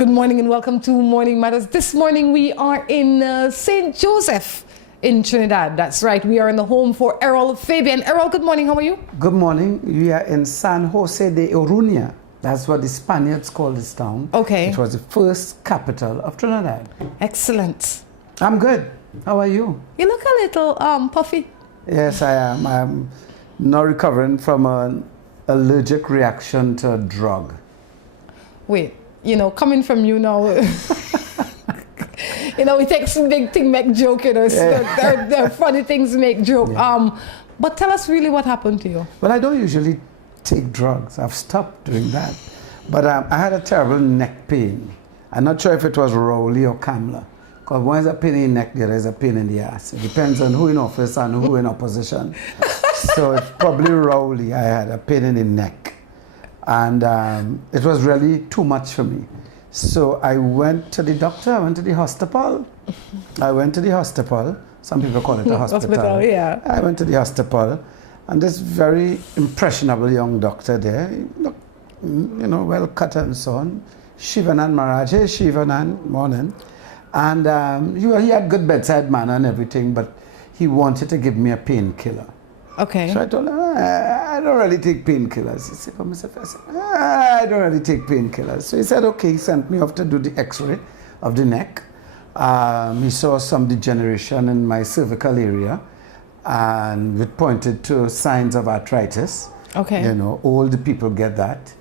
Good morning and welcome to Morning Matters. This morning we are in St. Joseph in Trinidad. That's right. We are in the home for Errol, Fabian. Errol, good morning. How are you? Good morning. We are in San Jose de Urania. That's what the Spaniards call this town. Okay. It was the first capital of Trinidad. Excellent. I'm good. How are you? You look a little puffy. Yes, I am. I'm now recovering from an allergic reaction to a drug. Wait, you know, coming from you now, you know, we take some big thing, make joke, you know, the funny things make joke. Yeah. But tell us really what happened to you. Well, I don't usually take drugs. I've stopped doing that. But I had a terrible neck pain. I'm not sure if it was Rowley or Kamla. Because one is a pain in the neck, the other is a pain in the ass. It depends on who in office and who in opposition. So it's probably Rowley. I had a pain in the neck. And it was really too much for me. So I went to the doctor, I went to the hospital. Some people call it a hospital. Yeah. I went to the hospital, and this very impressionable young doctor there, he looked, you know, well cut and so on. Shivanan Maharaj, hey Shivanan, morning. And he had good bedside manner and everything, but he wanted to give me a painkiller. Okay. So I told him, I don't really take painkillers. He said, I don't really take painkillers. So he said, okay, he sent me off to do the x-ray of the neck. He saw some degeneration in my cervical area, and it pointed to signs of arthritis. Okay. You know, old people get that,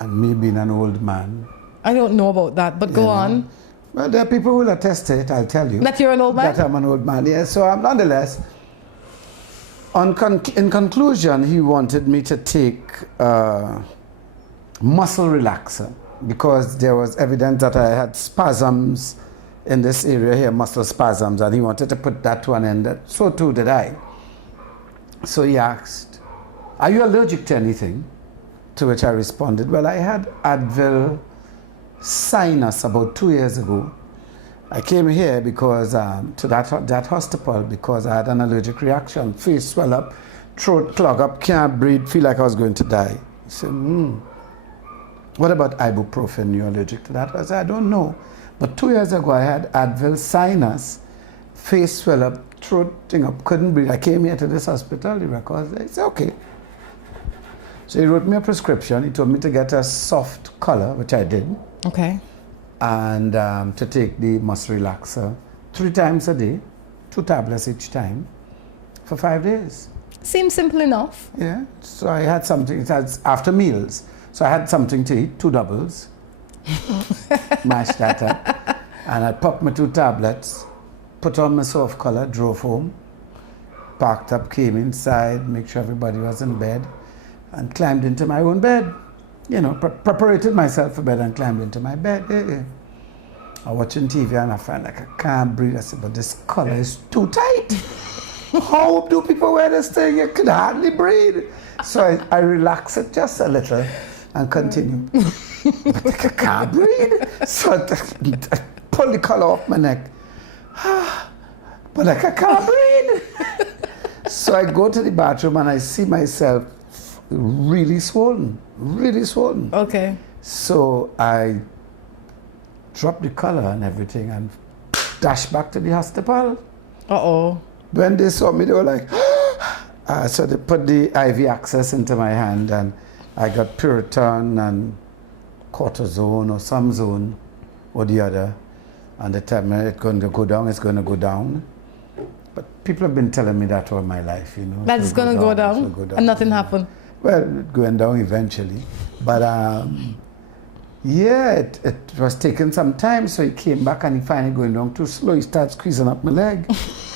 and me being an old man. I don't know about that, but go on. Well, there are people who will attest to it, I'll tell you. That you're an old man? That I'm an old man, yes. So nonetheless, in conclusion, he wanted me to take muscle relaxer because there was evidence that I had spasms in this area here, muscle spasms, and he wanted to put that to an end. So too did I. So he asked, are you allergic to anything? To which I responded, well, I had Advil sinus about 2 years ago. I came here because to that hospital because I had an allergic reaction, face swell up, throat clog up, can't breathe, feel like I was going to die. I said, what about ibuprofen? You're allergic to that? I said, I don't know. But 2 years ago I had Advil sinus, face swell up, throat thing up, couldn't breathe. I came here to this hospital, the records, I said, okay. So he wrote me a prescription. He told me to get a soft color, which I did. Okay. And to take the muscle relaxer 3 times a day, 2 tablets each time, for 5 days. Seems simple enough. Yeah. So I had something, that's after meals. So I had something to eat, 2 doubles, mashed that up. And I popped my 2 tablets, put on my soft color, drove home, parked up, came inside, make sure everybody was in bed, and climbed into my own bed. You know, preparated myself for bed and climbed into my bed. I'm watching TV and I find like I can't breathe. I said, but this collar is too tight. How do people wear this thing? You could hardly breathe. So I relax it just a little and continue. But I can't breathe. So I pull the collar off my neck. But like I can't breathe. So I go to the bathroom and I see myself really swollen. Okay. So I dropped the collar and everything and dashed back to the hospital. Uh-oh. When they saw me, they were like, so they put the IV access into my hand and I got Puriton and cortisone or some zone or the other. And they tell me it's going to go down, it's going to go down. But people have been telling me that all my life, you know. That's going to go down and nothing happened. Well, going down eventually. But yeah, it was taking some time, so he came back and he finally going down too slow. He started squeezing up my leg.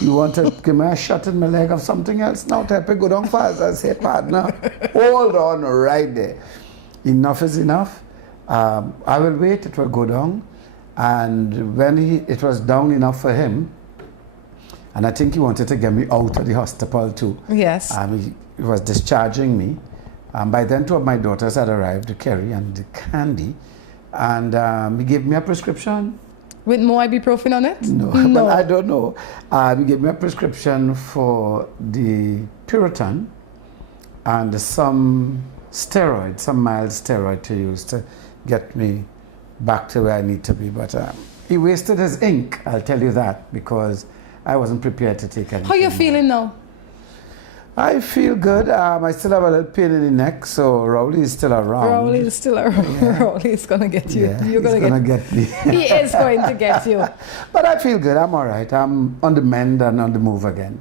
You want to give me a shot in my leg of something else? Now type it go down fast. I say, partner, hold on right there. Enough is enough. I will wait, it will go down. And when it was down enough for him, and I think he wanted to get me out of the hospital too. Yes. He was discharging me. By then, 2 of my daughters had arrived, the Kerry and the Candy, and he gave me a prescription. With more ibuprofen on it? No, but I don't know. He gave me a prescription for the Puriton and some steroid, some mild steroid to use to get me back to where I need to be. But he wasted his ink, I'll tell you that, because I wasn't prepared to take anything. How you feeling now? I feel good. I still have a little pain in the neck, so Rowley is still around. Rowley is still around. Yeah. Rowley's going to get you. Yeah, You're going to get me. He is going to get you. But I feel good. I'm all right. I'm on the mend and on the move again.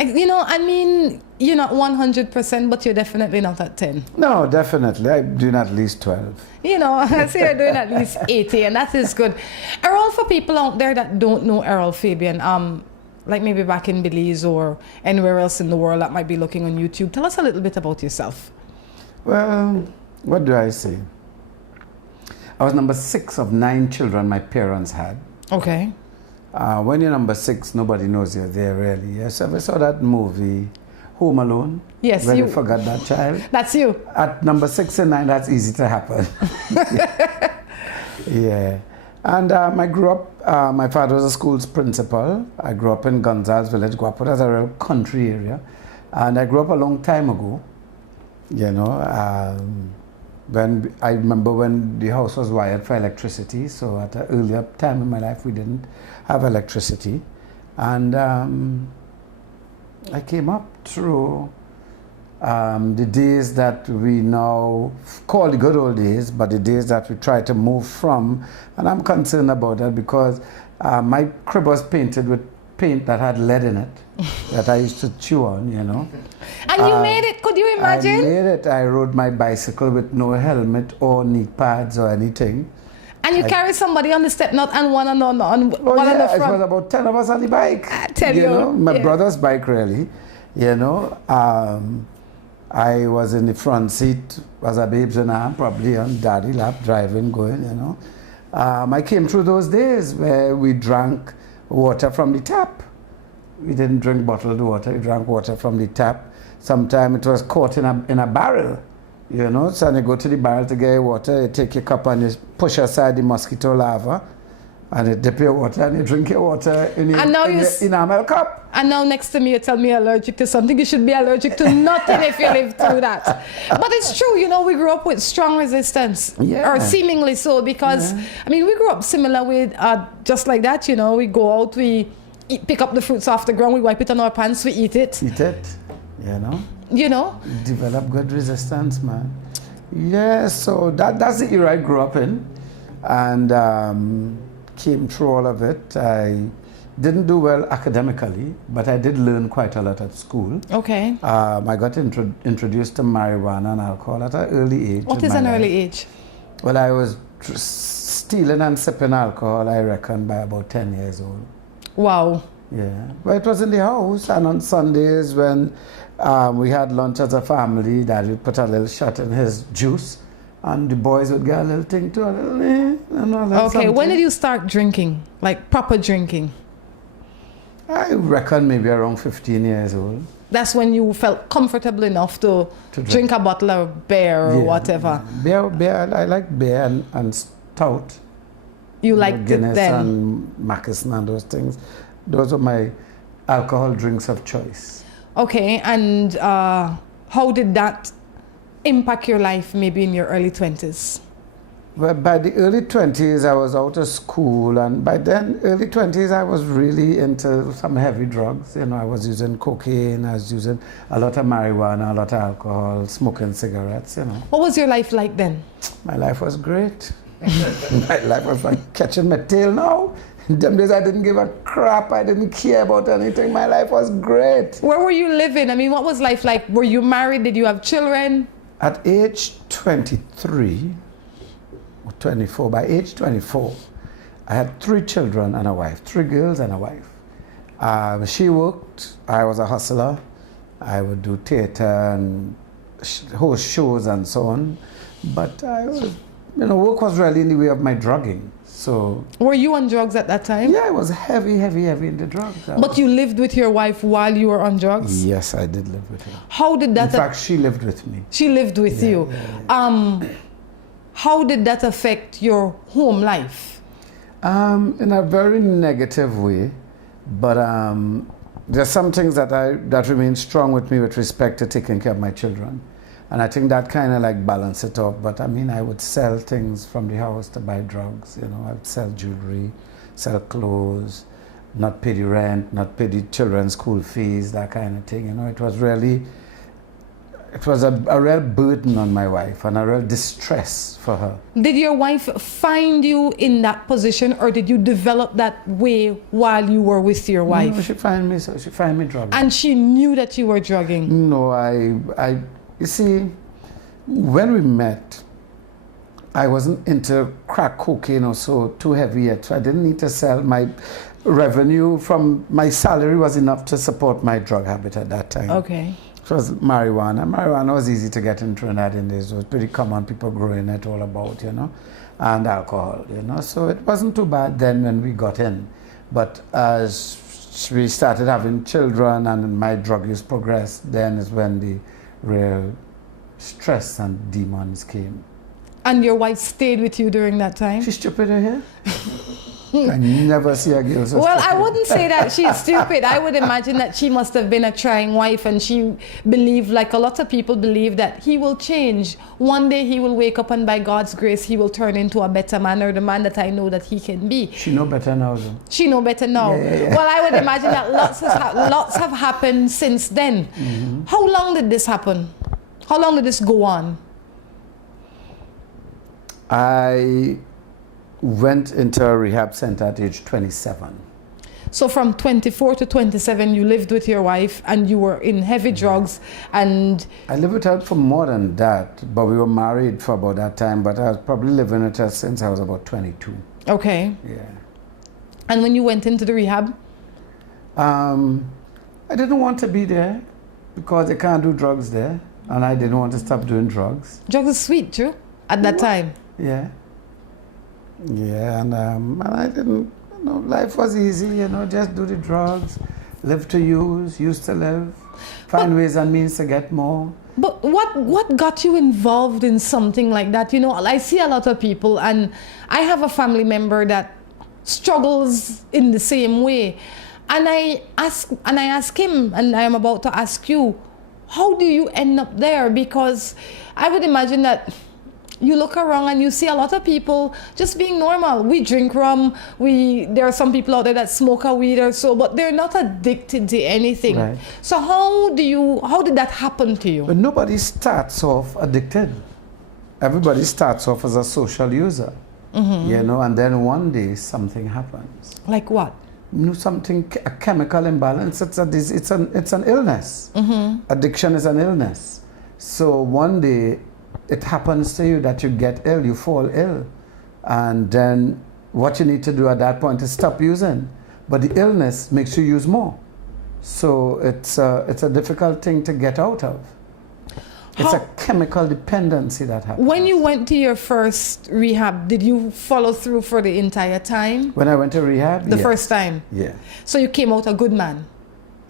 You know, I mean, you're not 100%, but you're definitely not at 10. No, definitely. I'm doing at least 12. You know, I say you're doing at least 80, and that is good. Errol, for people out there that don't know Errol Fabien, like maybe back in Belize or anywhere else in the world that might be looking on YouTube, tell us a little bit about yourself. Well, what do I say? I was number 6 of 9 children my parents had. Okay. When you're number 6, nobody knows you're there, really. Yes, ever saw that movie, Home Alone? Yes, when you forgot that child? That's you. At number 6 and 9, that's easy to happen. Yeah. And I grew up, my father was a school's principal. I grew up in Gonzales Village, Guapo. That's a real country area. And I grew up a long time ago, you know. When I remember when the house was wired for electricity, so at an earlier time in my life we didn't have electricity. And I came up through the days that we now call the good old days, but the days that we try to move from. And I'm concerned about that because my crib was painted with paint that had lead in it that I used to chew on, you know. And you made it, could you imagine? I made it. I rode my bicycle with no helmet or knee pads or anything. And you carry somebody on the step nut and one on the front. It was about 10 of us on the bike. I tell you. Know, my brother's bike, really. You know, I was in the front seat as a babe's in arm, probably on daddy lap, driving, going, you know. I came through those days where we drank water from the tap. We didn't drink bottled water, we drank water from the tap. Sometimes it was caught in a barrel, you know. So when you go to the barrel to get water, you take your cup and you push aside the mosquito larva, and you dip your water and you drink your water in your enamel cup. And now next to me you tell me you're allergic to something. You should be allergic to nothing if you live through that. But it's true, you know, we grew up with strong resistance. Yeah. Or seemingly so, because, I mean, we grew up similar with, just like that, you know, we go out, we pick up the fruits off the ground, we wipe it on our pants, we eat it. Eat it, you know. You know? Develop good resistance, man. Yeah, so that's the era I grew up in. And came through all of it. I didn't do well academically, but I did learn quite a lot at school. Okay. I got introduced to marijuana and alcohol at an early age. What is an early age? Well, I was stealing and sipping alcohol, I reckon, by about 10 years old. Wow. Yeah. But it was in the house, and on Sundays when we had lunch as a family, Dad would put a little shot in his juice, and the boys would get a little thing too, a little and all that. Okay, when did you start drinking? Like proper drinking? I reckon maybe around 15 years old. That's when you felt comfortable enough to drink a bottle of beer or whatever? Beer, I like beer and stout. You liked Guinness it then? and Mackinson and those things. Those are my alcohol drinks of choice. Okay, and how did that impact your life maybe in your early 20s? Well, by the early 20s, I was out of school, and by then, early 20s, I was really into some heavy drugs. You know, I was using cocaine, I was using a lot of marijuana, a lot of alcohol, smoking cigarettes, you know. What was your life like then? My life was great. My life was like catching my tail now. In them days, I didn't give a crap. I didn't care about anything. My life was great. Where were you living? I mean, what was life like? Were you married? Did you have children? At age 23, or 24, by age 24, I had 3 children and a wife, 3 girls and a wife. She worked, I was a hustler. I would do theater and host shows and so on. But I was, you know, work was really in the way of my drugging. So. Were you on drugs at that time? Yeah, I was heavy into drugs. But you lived with your wife while you were on drugs? Yes, I did live with her. How did that? In fact, she lived with me. She lived with you. Yeah. How did that affect your home life? In a very negative way, but there's some things that remain strong with me with respect to taking care of my children. And I think that kind of like balanced it up. But I mean, I would sell things from the house to buy drugs. You know, I would sell jewelry, sell clothes, not pay the rent, not pay the children's school fees, that kind of thing. You know, it was a real burden on my wife and a real distress for her. Did your wife find you in that position, or did you develop that way while you were with your wife? No, she find me drugging. And she knew that you were drugging? No, you see, when we met, I wasn't into crack cocaine or so too heavy yet. So I didn't need to sell. My revenue from my salary was enough to support my drug habit at that time. Okay. It was marijuana. Marijuana was easy to get in Trinidad in days. It was pretty common, people growing it all about, you know, and alcohol, you know. So it wasn't too bad then when we got in. But as we started having children and my drug use progressed, then is when the real stress and demons came. And your wife stayed with you during that time? She's stupid in here. I never see a girl so Well, stupid. I wouldn't say that she's stupid. I would imagine that she must have been a trying wife, and she believed, like a lot of people believe, that he will change. One day he will wake up and by God's grace he will turn into a better man, or the man that I know that he can be. She know better now, though. She know better now. Yeah. Well, I would imagine that lots have happened since then. Mm-hmm. How long did this happen? How long did this go on? I went into a rehab center at age 27. So from 24 to 27, you lived with your wife and you were in heavy drugs, and... I lived with her for more than that, but we were married for about that time, but I was probably living with her since I was about 22. Okay. Yeah. And when you went into the rehab? I didn't want to be there because they can't do drugs there, and I didn't want to stop doing drugs. Drugs is sweet, true? At that time? Yeah. Yeah, and I didn't, you know, life was easy, you know, just do the drugs, live to use to live, find ways and means to get more. But what got you involved in something like that? You know, I see a lot of people, and I have a family member that struggles in the same way. And I ask him, and I am about to ask you, how do you end up there? Because I would imagine that you look around and you see a lot of people just being normal. We drink rum, there are some people out there that smoke a weed or so, but they're not addicted to anything. Right. So how did that happen to you? But nobody starts off addicted. Everybody starts off as a social user, you know, and then one day something happens. Like what? You know, a chemical imbalance. It's an illness. Addiction is an illness. So one day it happens to you that you get ill, you fall ill, and then what you need to do at that point is stop using. But the illness makes you use more. So it's a difficult thing to get out of. It's a chemical dependency that happens. When you went to your first rehab, did you follow through for the entire time? When I went to rehab? The yes. first time? Yeah. So you came out a good man?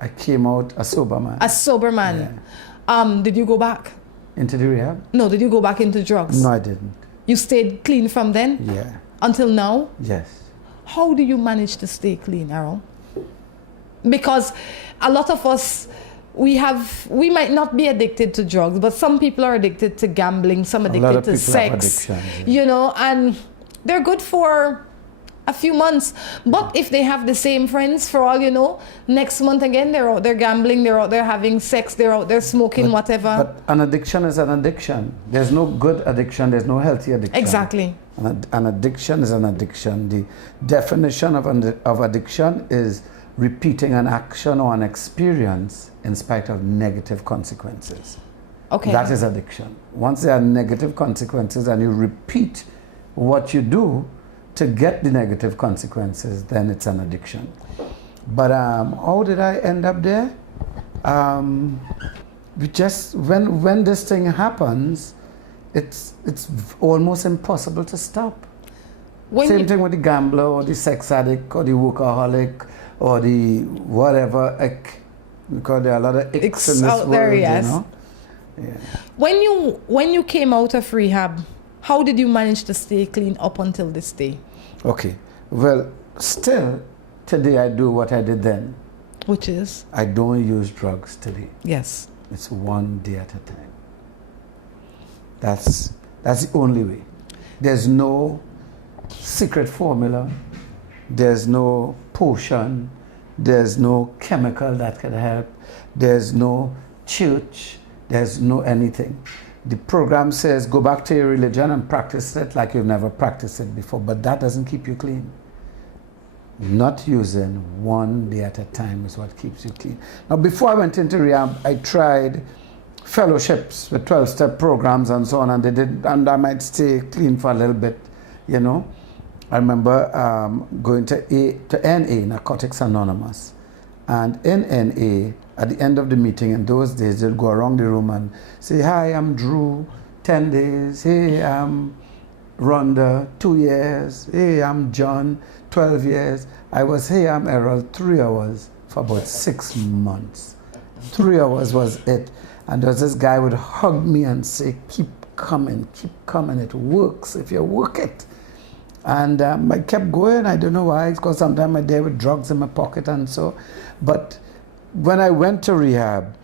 I came out a sober man. A sober man? Yeah. Did you go back? Into the rehab? No, did you go back into drugs? No, I didn't. You stayed clean from then? Yeah. Until now? Yes. How do you manage to stay clean, Errol? Because a lot of us, we might not be addicted to drugs, but some people are addicted to gambling, some addicted to sex, you know, and they're good for a few months. But if they have the same friends, for all you know, next month again, they're out there gambling, they're out there having sex, they're out there smoking, whatever. But an addiction is an addiction. There's no good addiction, there's no healthy addiction. Exactly. An addiction is an addiction. The definition of addiction is repeating an action or an experience in spite of negative consequences. Okay. That is addiction. Once there are negative consequences and you repeat what you do to get the negative consequences, then it's an addiction. But how did I end up there? When this thing happens, it's almost impossible to stop. Same thing with the gambler or the sex addict or the workaholic or the whatever, because there are a lot of icks in this out world, there, yes. you know? Yeah. When you came out of rehab, how did you manage to stay clean up until this day? Okay, well, still today I do what I did then. Which is? I don't use drugs today. Yes. It's one day at a time. That's the only way. There's no secret formula. There's no potion. There's no chemical that can help. There's no church. There's no anything. The program says go back to your religion and practice it like you've never practiced it before, but that doesn't keep you clean. Not using one day at a time is what keeps you clean. Now, before I went into rehab, I tried fellowships with 12-step programs and so on, and I might stay clean for a little bit, you know. I remember going to NA, Narcotics Anonymous, and in NA, at the end of the meeting in those days, they'd go around the room and say, hi, I'm Drew, 10 days. Hey, I'm Rhonda, 2 years. Hey, I'm John, 12 years. Hey, I'm Errol, 3 hours for about 6 months. 3 hours was it. And there was this guy would hug me and say, keep coming, it works if you work it. And I kept going, I don't know why, because sometimes I'm there with drugs in my pocket and so. But when I went to rehab,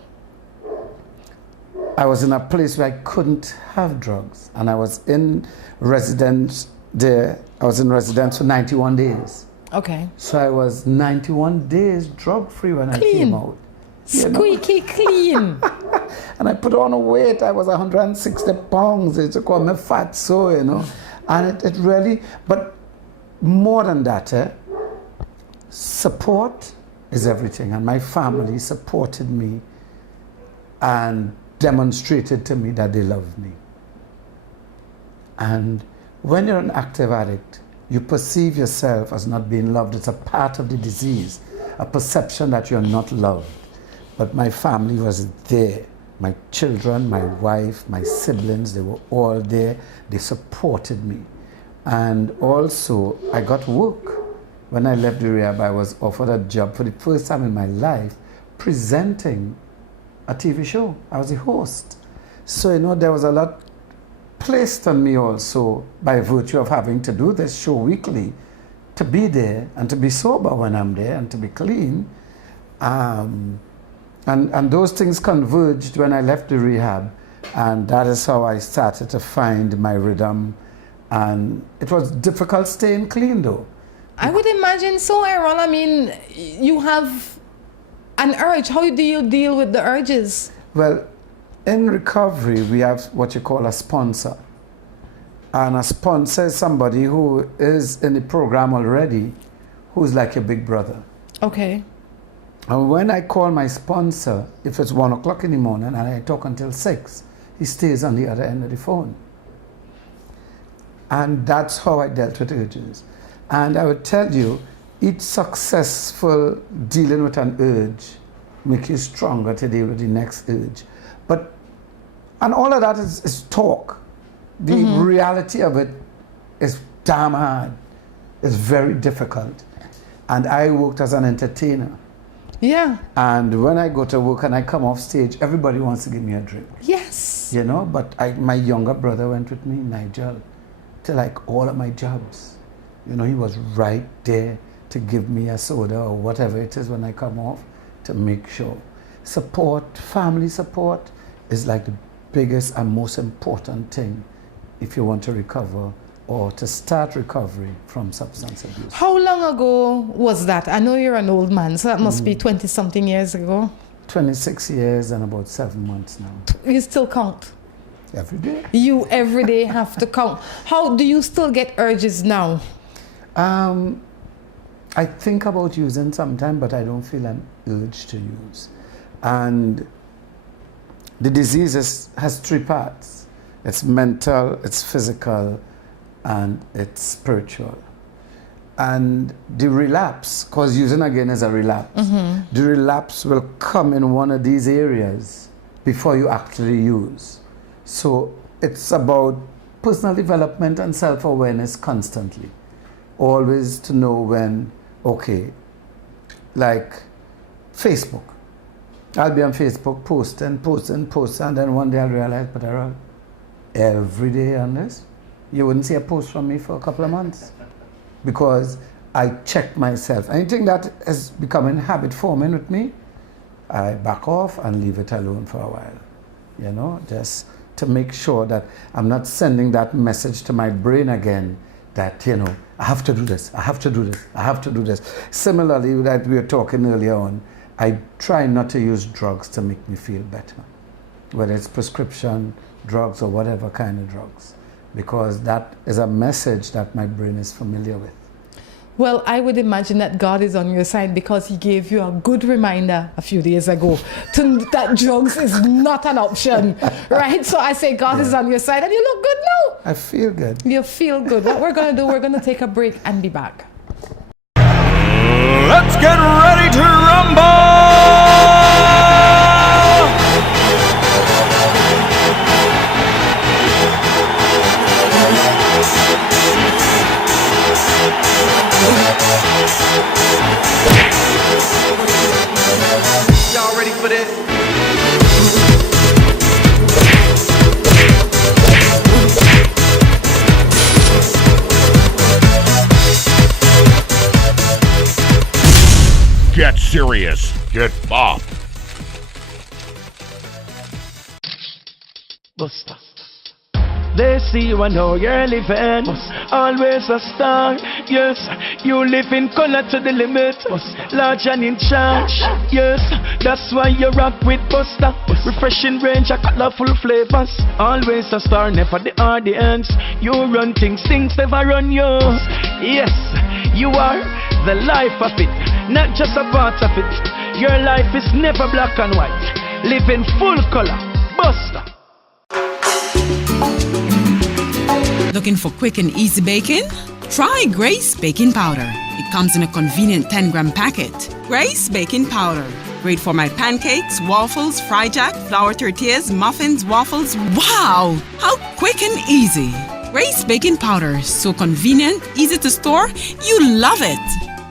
I was in a place where I couldn't have drugs. And I was in residence there. I was in residence for 91 days. Okay. So I was 91 days drug-free when I came out. Squeaky clean. And I put on a weight. I was 160 pounds. They used to call me fat, so, you know. And it really, but more than that, support is everything. And my family supported me and demonstrated to me that they loved me. And when you're an active addict, you perceive yourself as not being loved. It's a part of the disease, a perception that you're not loved. But my family was there. My children, my wife, my siblings, they were all there. They supported me. And also, I got work. When I left the rehab, I was offered a job for the first time in my life presenting a TV show. I was the host. So, you know, there was a lot placed on me also by virtue of having to do this show weekly, to be there and to be sober when I'm there and to be clean. And those things converged when I left the rehab, and that is how I started to find my rhythm. And it was difficult staying clean, though. I would imagine so, Errol. I mean, you have an urge. How do you deal with the urges? Well, in recovery, we have what you call a sponsor. And a sponsor is somebody who is in the program already, who's like your big brother. Okay. And when I call my sponsor, if it's 1 o'clock in the morning and I talk until 6, he stays on the other end of the phone. And that's how I dealt with urges. And I would tell you, each successful dealing with an urge makes you stronger to deal with the next urge. And all of that is talk. The reality of it is damn hard. It's very difficult. And I worked as an entertainer. Yeah. And when I go to work and I come off stage, everybody wants to give me a drink. Yes. You know, but my younger brother went with me, Nigel, to like all of my jobs. You know, he was right there to give me a soda or whatever it is when I come off to make sure. Support, family support is like the biggest and most important thing if you want to recover or to start recovery from substance abuse. How long ago was that? I know you're an old man, so that must be 20-something years ago. 26 years and about 7 months now. You still count? Every day. You every day have to count. How do you still get urges now? I think about using sometime, but I don't feel an urge to use. And the disease has 3 parts. It's mental, it's physical, and it's spiritual. And the relapse, because using again is a relapse, the relapse will come in one of these areas before you actually use. So it's about personal development and self-awareness constantly. Always to know when, okay, like Facebook. I'll be on Facebook posting, and then one day I'll realize, but Errol, every day on this, you wouldn't see a post from me for a couple of months because I check myself. Anything that is becoming habit forming with me, I back off and leave it alone for a while. You know, just to make sure that I'm not sending that message to my brain again that, I have to do this, I have to do this, I have to do this. Similarly, that we were talking earlier on, I try not to use drugs to make me feel better, whether it's prescription drugs or whatever kind of drugs, because that is a message that my brain is familiar with. Well, I would imagine that God is on your side because he gave you a good reminder a few days ago that drugs is not an option, right? So I say God is on your side, and you look good now. I feel good. You feel good. What we're going to do, we're going to take a break and be back. Let's get ready to rumble! Y'all ready for this? Get serious. Get bopped. Buster. They see you and know you're living. Always a star. Yes, you live in color to the limit. Large and in charge. Yes, that's why you rock with Buster. Refreshing range of colorful flavors. Always a star, never the audience. You run things never run you. Yes, you are the life of it, not just a part of it. Your life is never black and white. Live in full color. Buster. Looking for quick and easy baking? Try Grace Baking Powder. It comes in a convenient 10-gram packet. Grace Baking Powder. Great for my pancakes, waffles, fry jack, flour tortillas, muffins, waffles. Wow! How quick and easy. Grace Baking Powder. So convenient, easy to store. You love it.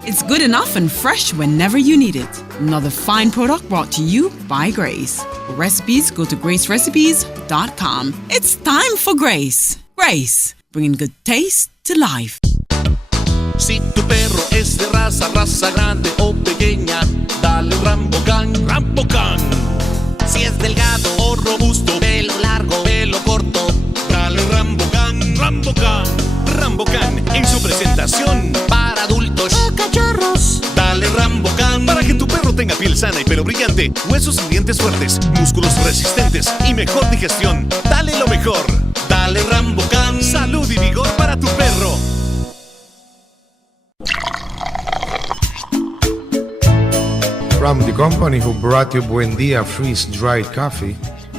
It's good enough and fresh whenever you need it. Another fine product brought to you by Grace. For recipes, go to gracerecipes.com. It's time for Grace. Grace, bringing good taste to life. Si tu perro es de raza grande o pequeña, dale Rambocan, Rambocan. Si es delgado o robusto, pelo largo, pelo corto, dale Rambocan, Rambocan. Rambocan en su presentación para adultos o cachorros, dale Rambocan. Para que tu perro tenga piel sana y pelo brillante, huesos y dientes fuertes, músculos resistentes y mejor digestión, dale lo mejor. Dale Rambocan, salud y vigor para tu perro. From the company who brought you Buendia freeze-dried coffee,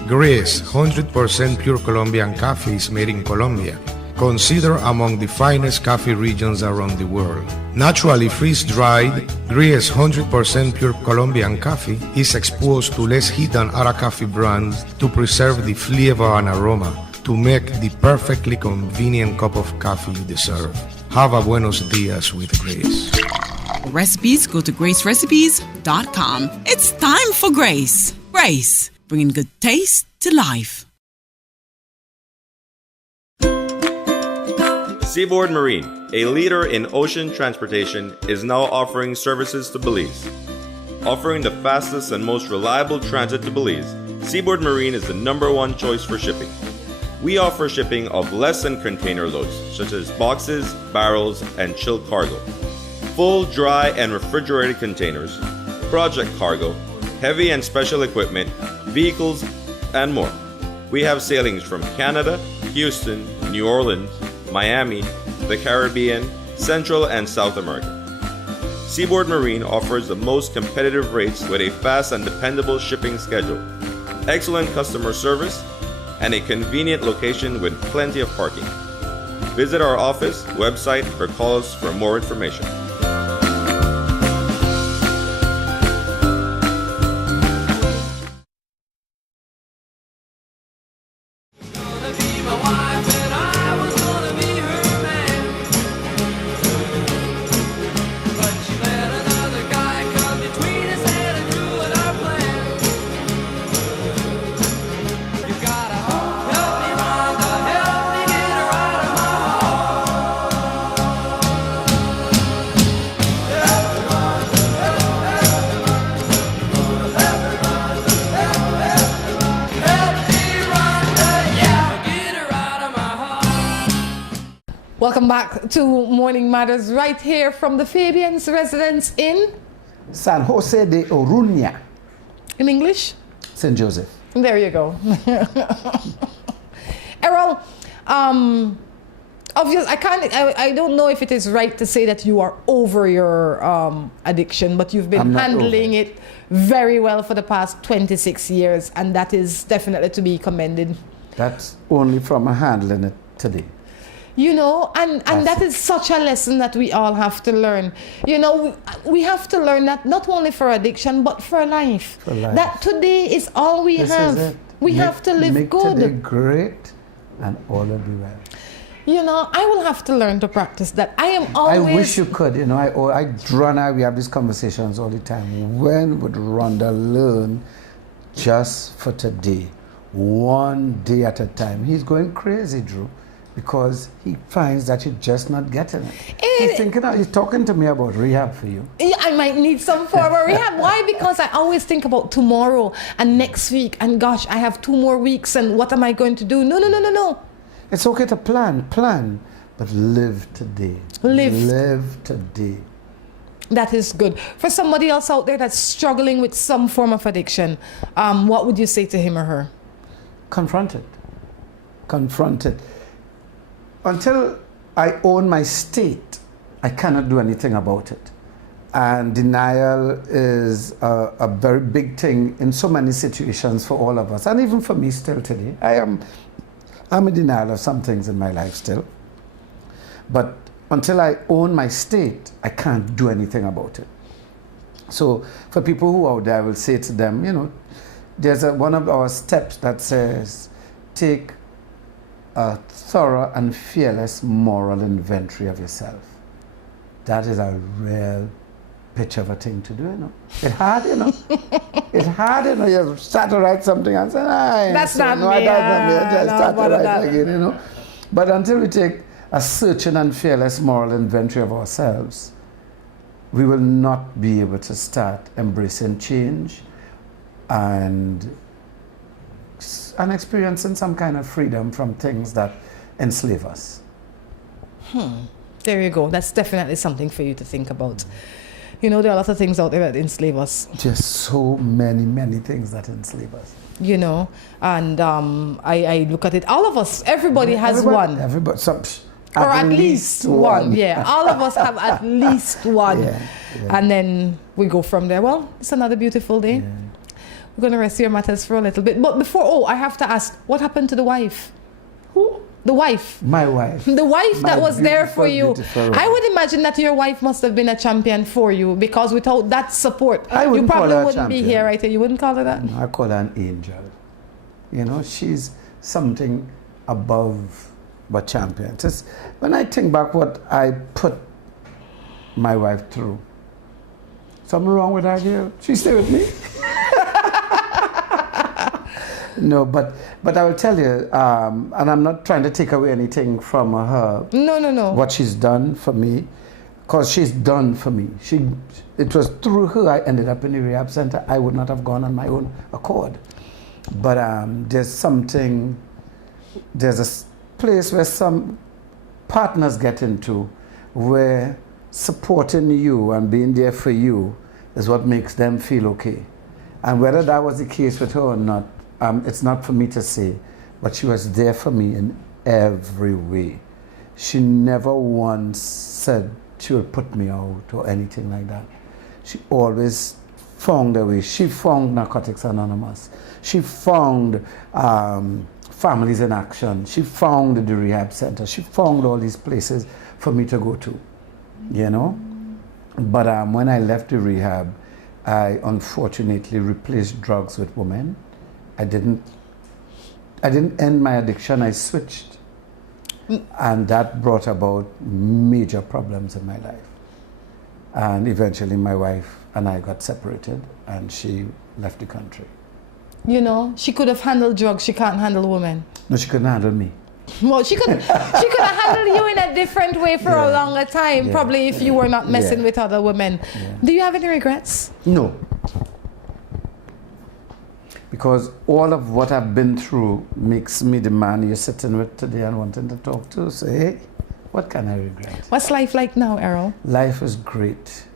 Grace 100% pure Colombian coffee is made in Colombia, considered among the finest coffee regions around the world. Naturally freeze-dried, Grace 100% pure Colombian coffee is exposed to less heat than other coffee brands to preserve the flavor and aroma, to make the perfectly convenient cup of coffee you deserve. Have a buenos dias with Grace. For recipes, go to gracerecipes.com. It's time for Grace. Grace, bringing good taste to life. Seaboard Marine, a leader in ocean transportation, is now offering services to Belize. Offering the fastest and most reliable transit to Belize, Seaboard Marine is the #1 choice for shipping. We offer shipping of less than container loads, such as boxes, barrels, and chilled cargo. Full, dry, and refrigerated containers, project cargo, heavy and special equipment, vehicles, and more. We have sailings from Canada, Houston, New Orleans, Miami, the Caribbean, Central and South America. Seaboard Marine offers the most competitive rates with a fast and dependable shipping schedule, excellent customer service, and a convenient location with plenty of parking. Visit our office, website, or call us for more information. Welcome back to Morning Matters right here from the Fabian's residence in San Jose de Oruña. In English? St. Joseph. There you go. Errol, obviously, I don't know if it is right to say that you are over your addiction, but you've been handling it very well for the past 26 years, and that is definitely to be commended. That's only from handling it today. You know, and that is such a lesson that we all have to learn. You know, we have to learn that not only for addiction, but for life. For life. That today is all we have. We have to live good. Make today great, and all will be well. You know, I will have to learn to practice that. I am always... I wish you could. You know, Rhonda, we have these conversations all the time. When would Rhonda learn just for today? One day at a time. He's going crazy, Drew, because he finds that you're just not getting it. He's talking to me about rehab for you. Yeah, I might need some form of rehab. Why? Because I always think about tomorrow and next week, and gosh, I have 2 more weeks, and what am I going to do? No. It's okay to plan, but live today. Live today. That is good. For somebody else out there that's struggling with some form of addiction, what would you say to him or her? Confront it. Confront it. Until I own my state, I cannot do anything about it. And denial is a very big thing in so many situations for all of us, and even for me still today. I'm in denial of some things in my life still. But until I own my state, I can't do anything about it. So for people who are out there, I will say to them, you know, there's one of our steps that says, take a thorough and fearless moral inventory of yourself. That is a real pitch of a thing to do, you know. It's hard, you know. It's hard, you know. You start to write something and say, that's not me. Just start to write again, you know. But until we take a searching and fearless moral inventory of ourselves, we will not be able to start embracing change and experiencing some kind of freedom from things that enslave us. There you go. That's definitely something for you to think about. You know, there are a lot of things out there that enslave us. Just so many things that enslave us. You know, and I look at it, all of us, everybody has one. Everybody, or at least one. Yeah, all of us have at least one. Yeah. And then we go from there. Well, it's another beautiful day. Yeah. We're going to rest your matters for a little bit. But before, I have to ask, what happened to the wife? Who? The wife. My wife. The wife that was there for you. I would imagine that your wife must have been a champion for you, because without that support, you probably wouldn't be here right here. You wouldn't call her that? No, I call her an angel. You know, she's something above a champion. Just when I think back what I put my wife through, something wrong with her, girl? She stay with me? No, but I will tell you, and I'm not trying to take away anything from her. No. What she's done for me, because she's done for me. It was through her I ended up in the rehab center. I would not have gone on my own accord. But there's a place where some partners get into, where supporting you and being there for you is what makes them feel okay. And whether that was the case with her or not, it's not for me to say, but she was there for me in every way. She never once said she would put me out or anything like that. She always found a way. She found Narcotics Anonymous. She found Families in Action. She found the rehab center. She found all these places for me to go to, you know. But when I left the rehab, I unfortunately replaced drugs with women. I didn't end my addiction, I switched. And that brought about major problems in my life. And eventually my wife and I got separated, and she left the country. You know, she could have handled drugs, she can't handle women. No, she couldn't handle me. Well, she could have handled you in a different way for a longer time, probably if you were not messing with other women. Yeah. Do you have any regrets? No. Because all of what I've been through makes me the man you're sitting with today and wanting to talk to. Say, hey, What can I regret? What's life like now, Errol? Life is great.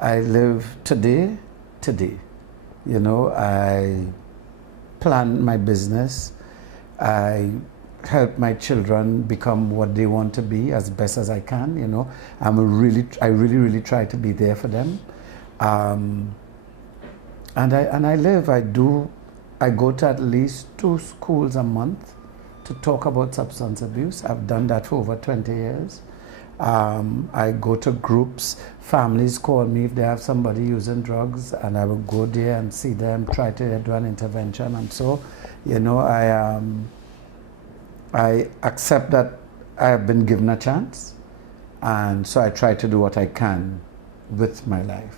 I live today. You know, I plan my business. I help my children become what they want to be as best as I can. You know, I really try to be there for them. And I live. I go to at least 2 schools a month to talk about substance abuse. I've done that for over 20 years. I go to groups. Families call me if they have somebody using drugs, and I will go there and see them, try to do an intervention. And so, you know, I accept that I have been given a chance, and so I try to do what I can with my life.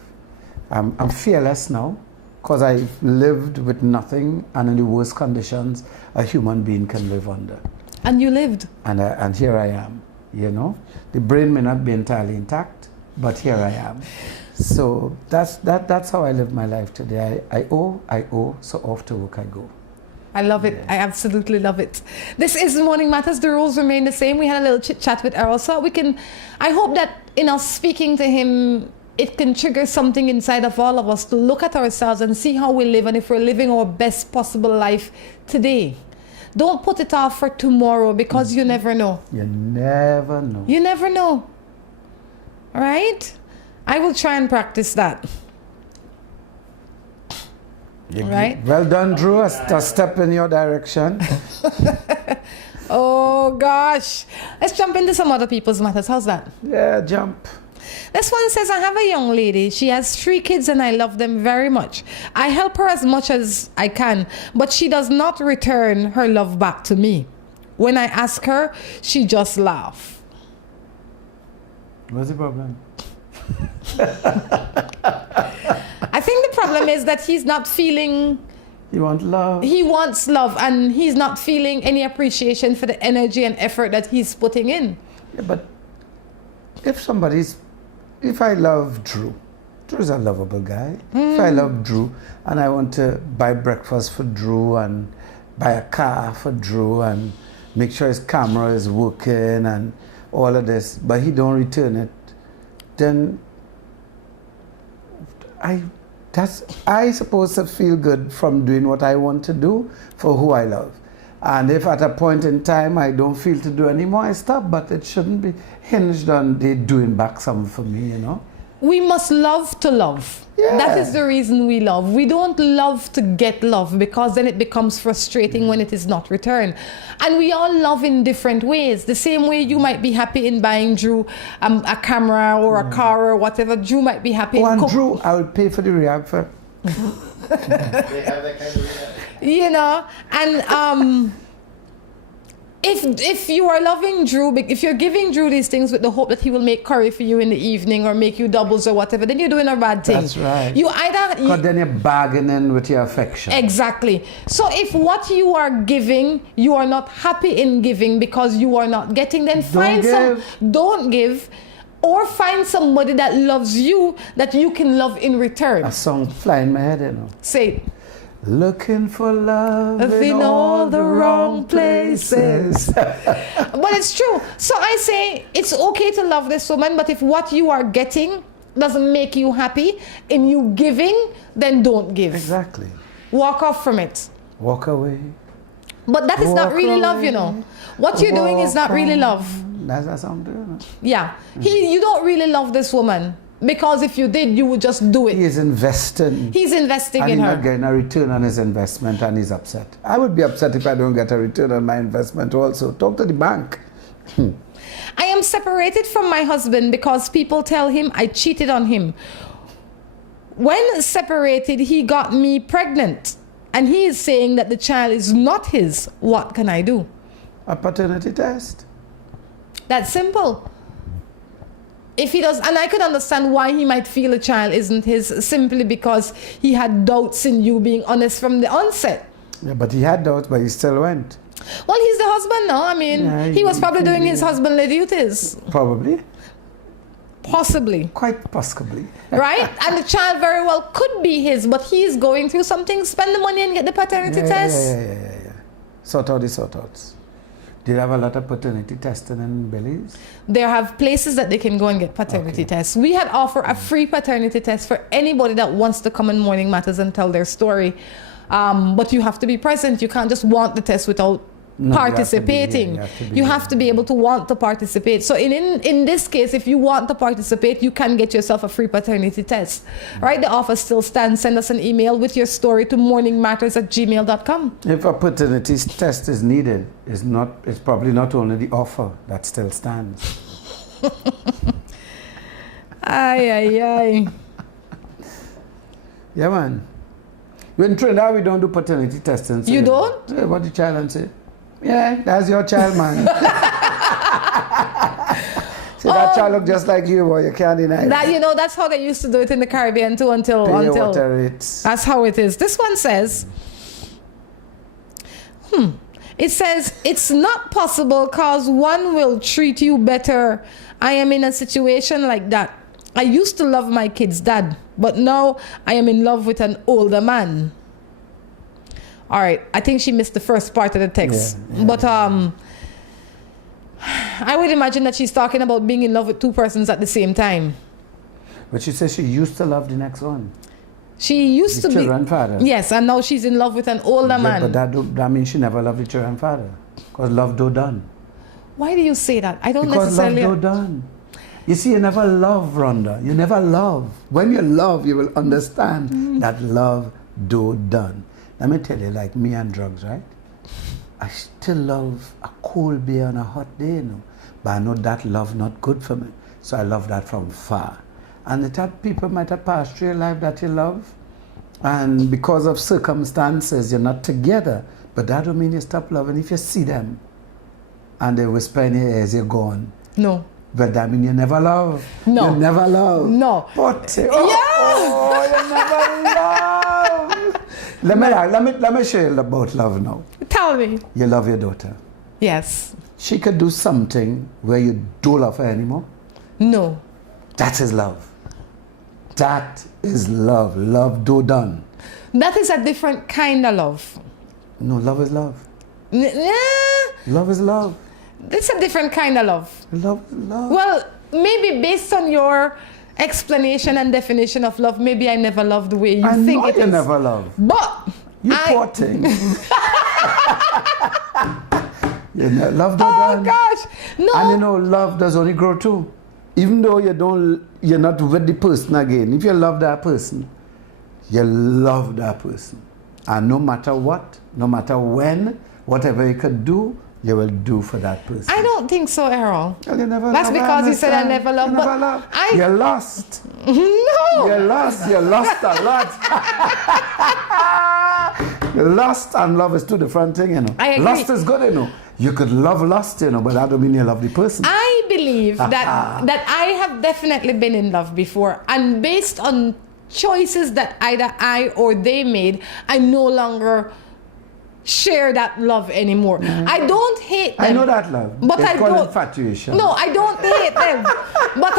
I'm fearless now, because I've lived with nothing and in the worst conditions a human being can live under. And you lived. And here I am, you know. The brain may not be entirely intact, but here I am. So that's how I live my life today. I owe, so off to work I go. I love it. I absolutely love it. This is Morning Matters. The rules remain the same. We had a little chit chat with Errol, so I hope that in us speaking to him, it can trigger something inside of all of us to look at ourselves and see how we live, and if we're living our best possible life today. Don't put it off for tomorrow, because you never know. You never know. You never know. All right? I will try and practice that. Right? Well done, Drew. A step in your direction. Oh, gosh. Let's jump into some other people's matters. How's that? Yeah, jump. This one says, I have a young lady. She has 3 kids and I love them very much. I help her as much as I can, but she does not return her love back to me. When I ask her, she just laughs. What's the problem? I think the problem is that he's not feeling... He wants love. He wants love, and he's not feeling any appreciation for the energy and effort that he's putting in. Yeah, but if I love Drew is a lovable guy. If I love Drew and I want to buy breakfast for Drew and buy a car for Drew and make sure his camera is working and all of this, but he don't return it, then I supposed to feel good from doing what I want to do for who I love. And if at a point in time I don't feel to do anymore, I stop. But it shouldn't be hinged on they doing back something for me, you know. We must love to love. Yeah. That is the reason we love. We don't love to get love, because then it becomes frustrating when it is not returned. And we all love in different ways. The same way you might be happy in buying Drew a camera or a car or whatever. Drew might be happy in Drew, I will pay for the rehab for. They have that kind of rehab. You know, and if you are loving Drew, if you're giving Drew these things with the hope that he will make curry for you in the evening or make you doubles or whatever, then you're doing a bad thing. That's right. Because then you're bargaining with your affection. Exactly. So if what you are giving, you are not happy in giving because you are not getting, then don't give. Or find somebody that loves you that you can love in return. A song flying in my head, you know. Say it. Looking for love in all the wrong places. But it's true. So I say it's okay to love this woman, but if what you are getting doesn't make you happy in you giving, then don't give. Exactly. Walk off from it. Walk away. But that is not really love, you know. What you're doing is not really love. That's what I'm doing. Yeah. You don't really love this woman. Because if you did, you would just do it. He is investing. He's investing in her. And he's not getting a return on his investment, and he's upset. I would be upset if I don't get a return on my investment also. Talk to the bank. I am separated from my husband because people tell him I cheated on him. When separated, he got me pregnant. And he is saying that the child is not his. What can I do? A paternity test. That's simple. If he does, and I could understand why he might feel a child isn't his, simply because he had doubts in you being honest from the onset. Yeah, but he had doubts, but he still went. Well, he's the husband now. I mean, yeah, he was probably doing his husbandly duties. Probably. Possibly. Quite possibly. Right? And the child very well could be his, but he's going through something. Spend the money and get the paternity test. Yeah. Sort out the sort outs. Do you have a lot of paternity testing in Belize? There have places that they can go and get paternity tests. We had offered a free paternity test for anybody that wants to come in Morning Matters and tell their story. But you have to be present. You can't just want the test without participating. You have to be able to want to participate. So in this case, if you want to participate, you can get yourself a free paternity test. Right? The offer still stands. Send us an email with your story to morningmatters@gmail.com. If a paternity test is needed, it's probably not only the offer that still stands. Aye. Yeah, man. In Trinidad, we don't do paternity testing. You don't? Yeah, what the child say? Yeah, that's your child, man. See, that child look just like you, boy. You can't deny that. You know, that's how they used to do it in the Caribbean too until water rates. That's how it is. This one says, it says, it's not possible cause one will treat you better. I am in a situation like that. I used to love my kid's dad, but now I am in love with an older man. All right, I think she missed the first part of the text. Yeah. But I would imagine that she's talking about being in love with two persons at the same time. But she says she used to love the next one. She used to be... children's father. Yes, and now she's in love with an older man. But that means she never loved the children's father. Because love do done. Why do you say that? I don't because necessarily... Because love do done. You see, you never love, Rhonda. You never love. When you love, you will understand that love do done. Let me tell you, like me and drugs, right? I still love a cold beer on a hot day, you know. But I know that love not good for me. So I love that from far. And the type people might have passed through your life that you love. And because of circumstances, you're not together. But that don't mean you stop loving. If you see them and they whisper in your ears, you're gone. No. But that means you never love. No. You never love. No. But you never love. Let me show you about love now. Tell me. You love your daughter. Yes. She could do something where you don't love her anymore. No. That is love. That is love. Love do done. That is a different kind of love. No, love is love. Love is love. It's a different kind of love. Love. Well, maybe based on your explanation and definition of love, maybe I never loved the way you think it is. I never love. But you poor thing. Love do done. Oh gosh, no. And you know, love does only grow too. Even though you're not with the person again. If you love that person, you love that person. And no matter what, no matter when, whatever you could do, you will do for that person. I don't think so, Errol. Well, you never That's love, because you said I never loved. Never love. You're lost. No. You're lost. You're lost a lot. Lust and love is two different things, you know. I agree. Lust is good, you know. You could love lust, you know, but that don't mean you love the person. I believe that I have definitely been in love before, and based on choices that either I or they made, I no longer share that love anymore. I don't hate them. I know that love. But it's I called don't. Infatuation. No, I don't hate them. But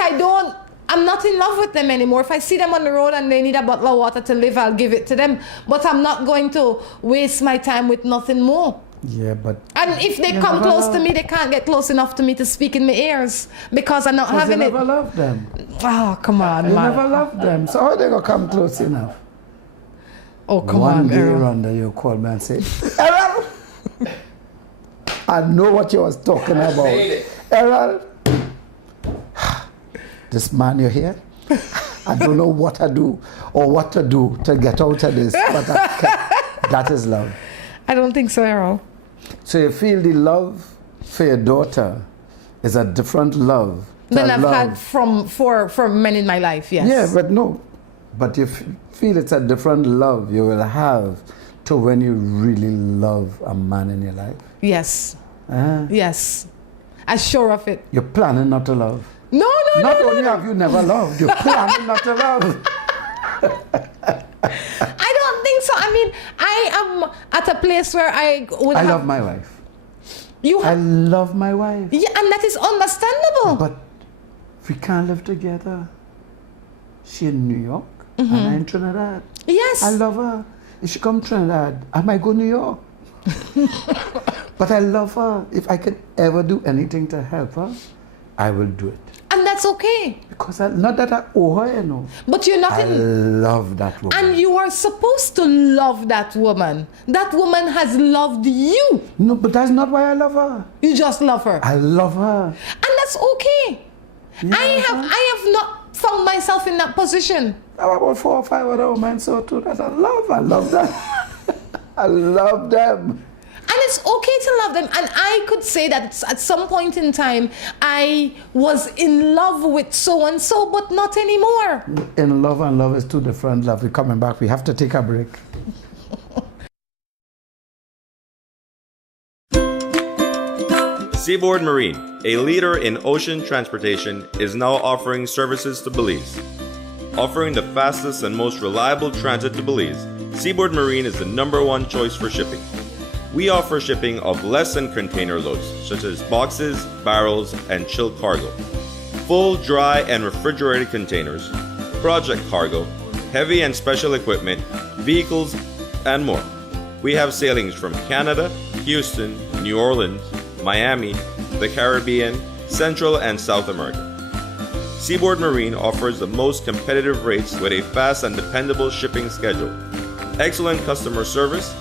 I'm not in love with them anymore. If I see them on the road and they need a bottle of water to live, I'll give it to them. But I'm not going to waste my time with nothing more. Yeah, but... And if they come close to me, they can't get close enough to me to speak in my ears because I'm not having it. You never loved them. Oh, come on, you man. You never loved them. So how they going to come close enough? Oh, come on, One day, Errol. Rhonda, you call me and say, Errol! I know what you was talking about. Errol, this man you're here, I don't know what I do or what to do to get out of this, but that is love. I don't think so, Errol. So you feel the love for your daughter is a different love than I've had for men in my life, yes. Yeah, but no. But you feel it's a different love you will have to when you really love a man in your life. Yes. Yes. I'm sure of it. You're planning not to love. No. Not only have you never loved, you're planning not to love. I don't think so. I mean, I am at a place where I love my wife. I love my wife. Yeah, and that is understandable. But we can't live together. She in New York and I in Trinidad. Yes. I love her. If she come to Trinidad, I might go to New York. But I love her. If I can ever do anything to help her, I will do it. And that's okay. Because not that I owe her, you know. But you're not I love that woman. And you are supposed to love that woman. That woman has loved you. No, but that's not why I love her. You just love her. I love her. And that's okay. Yeah, I have not found myself in that position. I have about 4 or 5 other women, so too, that I love them. I love them. And it's okay to love them. And I could say that at some point in time, I was in love with so-and-so, but not anymore. In love and love is two different love. We're coming back. We have to take a break. Seaboard Marine, a leader in ocean transportation, is now offering services to Belize. Offering the fastest and most reliable transit to Belize, Seaboard Marine is the #1 choice for shipping. We offer shipping of less than container loads, such as boxes, barrels, and chilled cargo, full, dry, and refrigerated containers, project cargo, heavy and special equipment, vehicles, and more. We have sailings from Canada, Houston, New Orleans, Miami, the Caribbean, Central and South America. Seaboard Marine offers the most competitive rates with a fast and dependable shipping schedule, excellent customer service,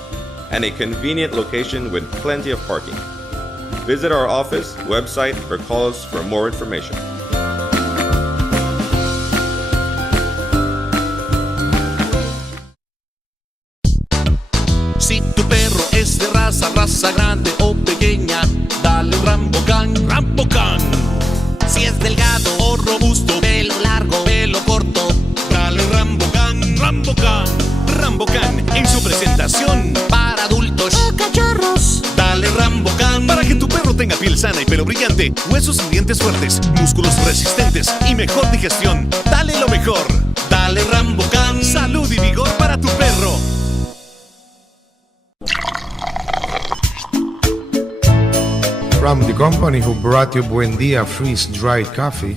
and a convenient location with plenty of parking. Visit our office, website, or call us for more information. Si tu perro es de raza grande o pequeña, dale Rambocan, Rambocan. Si es delgado o robusto, pelo largo, pelo corto, dale Rambocan, Rambocan. Rambocan en su presentación para adultos o cachorros. Dale Rambocan para que tu perro tenga piel sana y pelo brillante, huesos y dientes fuertes, músculos resistentes y mejor digestión. Dale lo mejor. Dale Rambocan. Salud y vigor para tu perro. From the company who brought you Buen Dia freeze-dried coffee,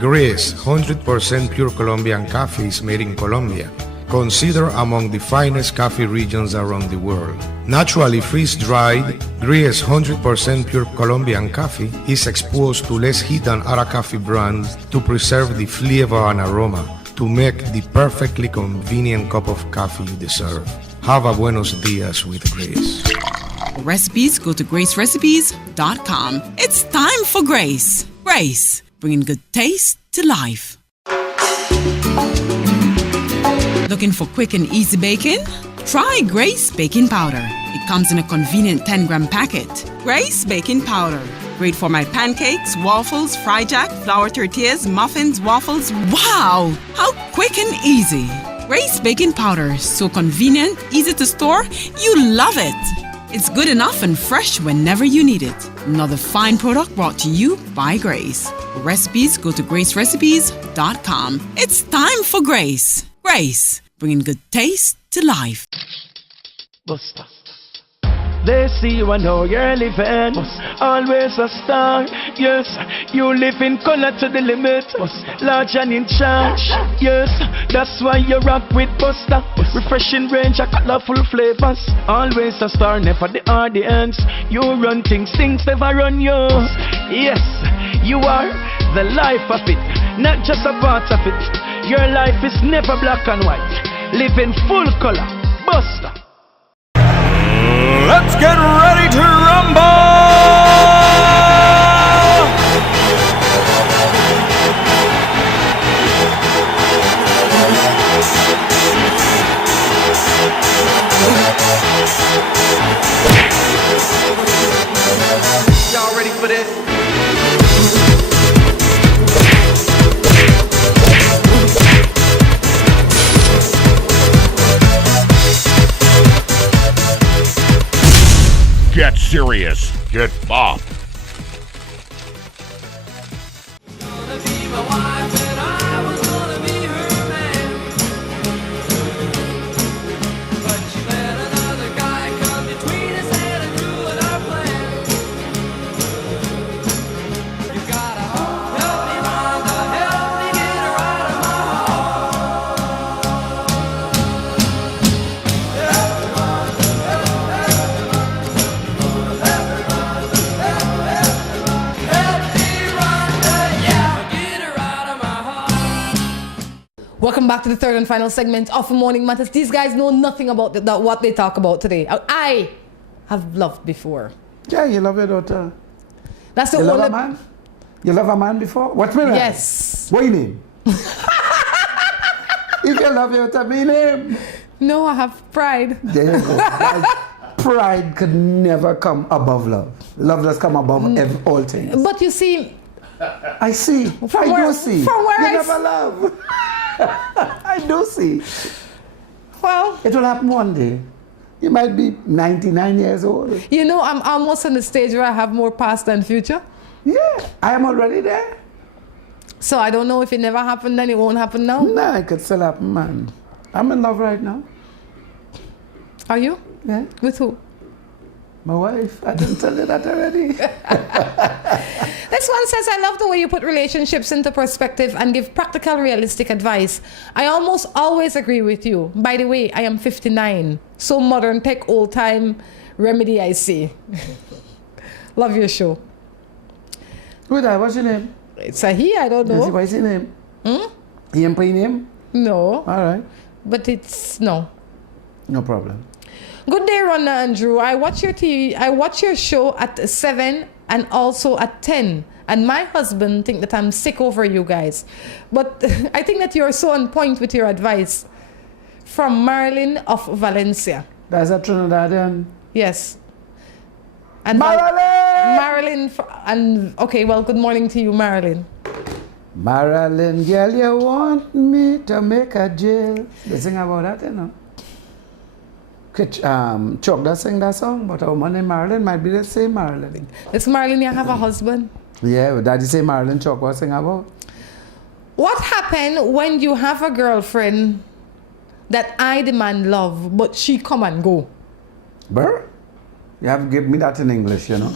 Gris 100% pure Colombian coffee is made in Colombia, considered among the finest coffee regions around the world. Naturally freeze-dried, Gris 100% pure Colombian coffee is exposed to less heat than other coffee brands to preserve the flavor and aroma to make the perfectly convenient cup of coffee you deserve. Have a buenos dias with Gris. Recipes, go to gracerecipes.com. It's time for Grace. Grace, bringing good taste to life. Looking for quick and easy baking? Try Grace Baking Powder. It comes in a convenient 10-gram packet. Grace Baking Powder. Great for my pancakes, waffles, fry jack, flour tortillas, muffins, waffles. Wow! How quick and easy. Grace Baking Powder. So convenient, easy to store. You love it. It's good enough and fresh whenever you need it. Another fine product brought to you by Grace. For recipes, go to gracerecipes.com. It's time for Grace. Grace, bringing good taste to life. Buster. They see you and how you're living. Always a star. Yes, you live in color to the limit. Large and in charge. Yes, that's why you rock with Buster. Refreshing range of colorful flavors. Always a star, never the audience. You run things never run you. Yes, you are the life of it, not just a part of it. Your life is never black and white. Live in full color. Buster. Let's get ready to rumble! Y'all ready for this? Get serious. Get bop. Welcome back to the third and final segment of Morning Matters. These guys know nothing about what they talk about today. I have loved before. Yeah, you love your daughter. That's the You only... love a man? You love a man before? What's my name? Yes. What your name? If you love your daughter, my name. No, I have pride. There you go. Pride could never come above love. Love does come above all things. But you see... I see. I do see. From where you I never love. I do see. Well... It will happen one day. You might be 99 years old. You know, I'm almost on the stage where I have more past than future. Yeah, I am already there. So I don't know if it never happened, then it won't happen now. Nah, it could still happen, man. I'm in love right now. Are you? Yeah. With who? My wife. I didn't tell you that already. This one says, I love the way you put relationships into perspective and give practical, realistic advice. I almost always agree with you. By the way, I am 59. So modern, tech, old time remedy, I see. Love your show. Who that? What's your name? It's a he, I don't know. What's your name? Hmm? You ain't playing name? No. All right. But it's, no. No problem. Good day, Rhonda and Drew. I watch your TV. I watch your show at 7 and also at 10. And my husband think that I'm sick over you guys. But I think that you're so on point with your advice. From Marilyn of Valencia. That's a Trinidadian. Yes. And Marilyn! And okay, well, good morning to you, Marilyn. Marilyn, girl, you want me to make a jail. They sing about that, you know. Chuck does sing that song, but our money Marilyn might be the same Marilyn. It's Marilyn, you have a husband? Yeah, but daddy say Marilyn Chuck was sing about. What happened when you have a girlfriend that I demand love, but she come and go? Burr? You have to give me that in English, you know.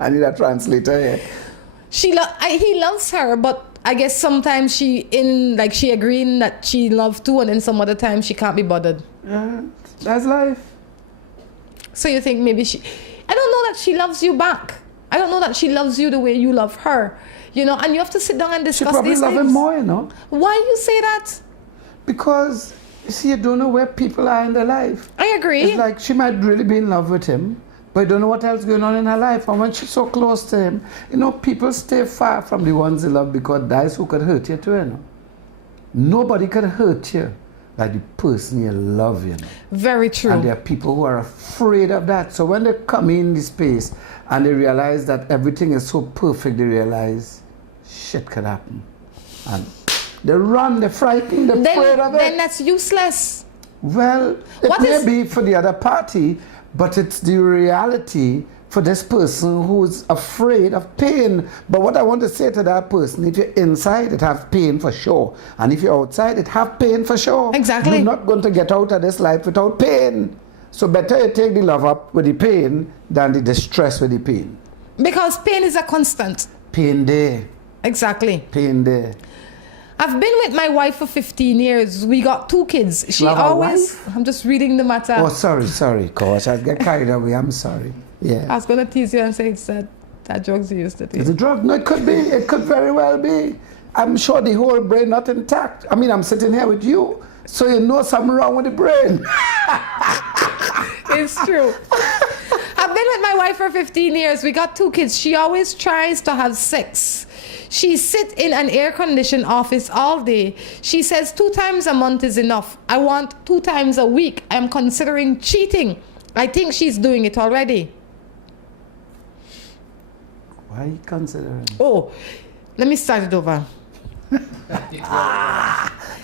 I need a translator here. He loves her, but I guess sometimes she agreeing that she loves too, and then some other time she can't be bothered. Yeah, that's life. So you think maybe I don't know that she loves you back. I don't know that she loves you the way you love her. You know, and you have to sit down and discuss these things. She probably love him more, you know. Why you say that? Because, you see, you don't know where people are in their life. I agree. It's like she might really be in love with him, but you don't know what else going on in her life. And when she's so close to him, you know, people stay far from the ones they love because that's who could hurt you too, you know. Nobody can hurt you like the person you love, you know. Very true. And there are people who are afraid of that. So when they come in this space and they realize that everything is so perfect, they realize shit could happen. And they run, they're frightened, they're afraid of it. Then that's useless. Well, it may be for the other party, but it's the reality for this person who's afraid of pain. But what I want to say to that person, if you're inside, it have pain for sure. And if you're outside, it have pain for sure. Exactly. You're not going to get out of this life without pain. So better you take the love up with the pain than the distress with the pain. Because pain is a constant. Pain there. Exactly. Pain there. I've been with my wife for 15 years. We got 2 kids. She always... I'm just reading the matter. Oh, sorry, coach. I get carried away. I'm sorry. Yeah. I was going to tease you and say it's that drugs you used to take. It's a drug? No, it could be. It could very well be. I'm sure the whole brain not intact. I mean, I'm sitting here with you, so you know something wrong with the brain. It's true. I've been with my wife for 15 years. We got 2 kids. She always tries to have sex. She sits in an air-conditioned office all day. She says 2 times a month is enough. I want 2 times a week. I'm considering cheating. I think she's doing it already. Why are you considering? Oh, let me start it over.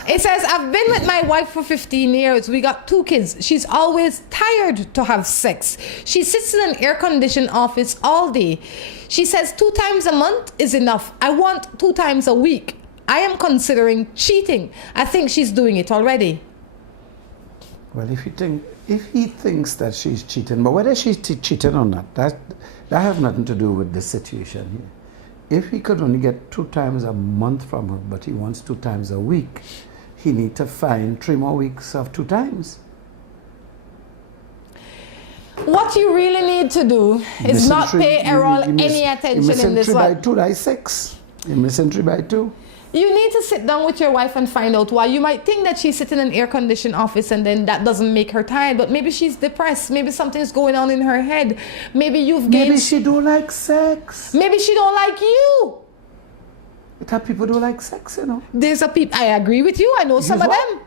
It says, I've been with my wife for 15 years. We got 2 kids. She's always tired to have sex. She sits in an air-conditioned office all day. She says 2 times a month is enough. I want 2 times a week. I am considering cheating. I think she's doing it already. Well, if he thinks that she's cheating, but whether she's cheating or not, that has nothing to do with the situation here. If he could only get 2 times a month from her, but he wants 2 times a week, he needs to find 3 more weeks of 2 times. What you really need to do is not pay Errol any attention in this one. You're missing 3 by 2, that's 6. You're missing 3 by 2. You need to sit down with your wife and find out why. You might think that she's sitting in an air-conditioned office and then that doesn't make her tired, but maybe she's depressed. Maybe something's going on in her head. Maybe you've gained... Maybe she don't like sex. Maybe she don't like you. It have people don't like sex, you know. There's a people... I agree with you. I know some of them.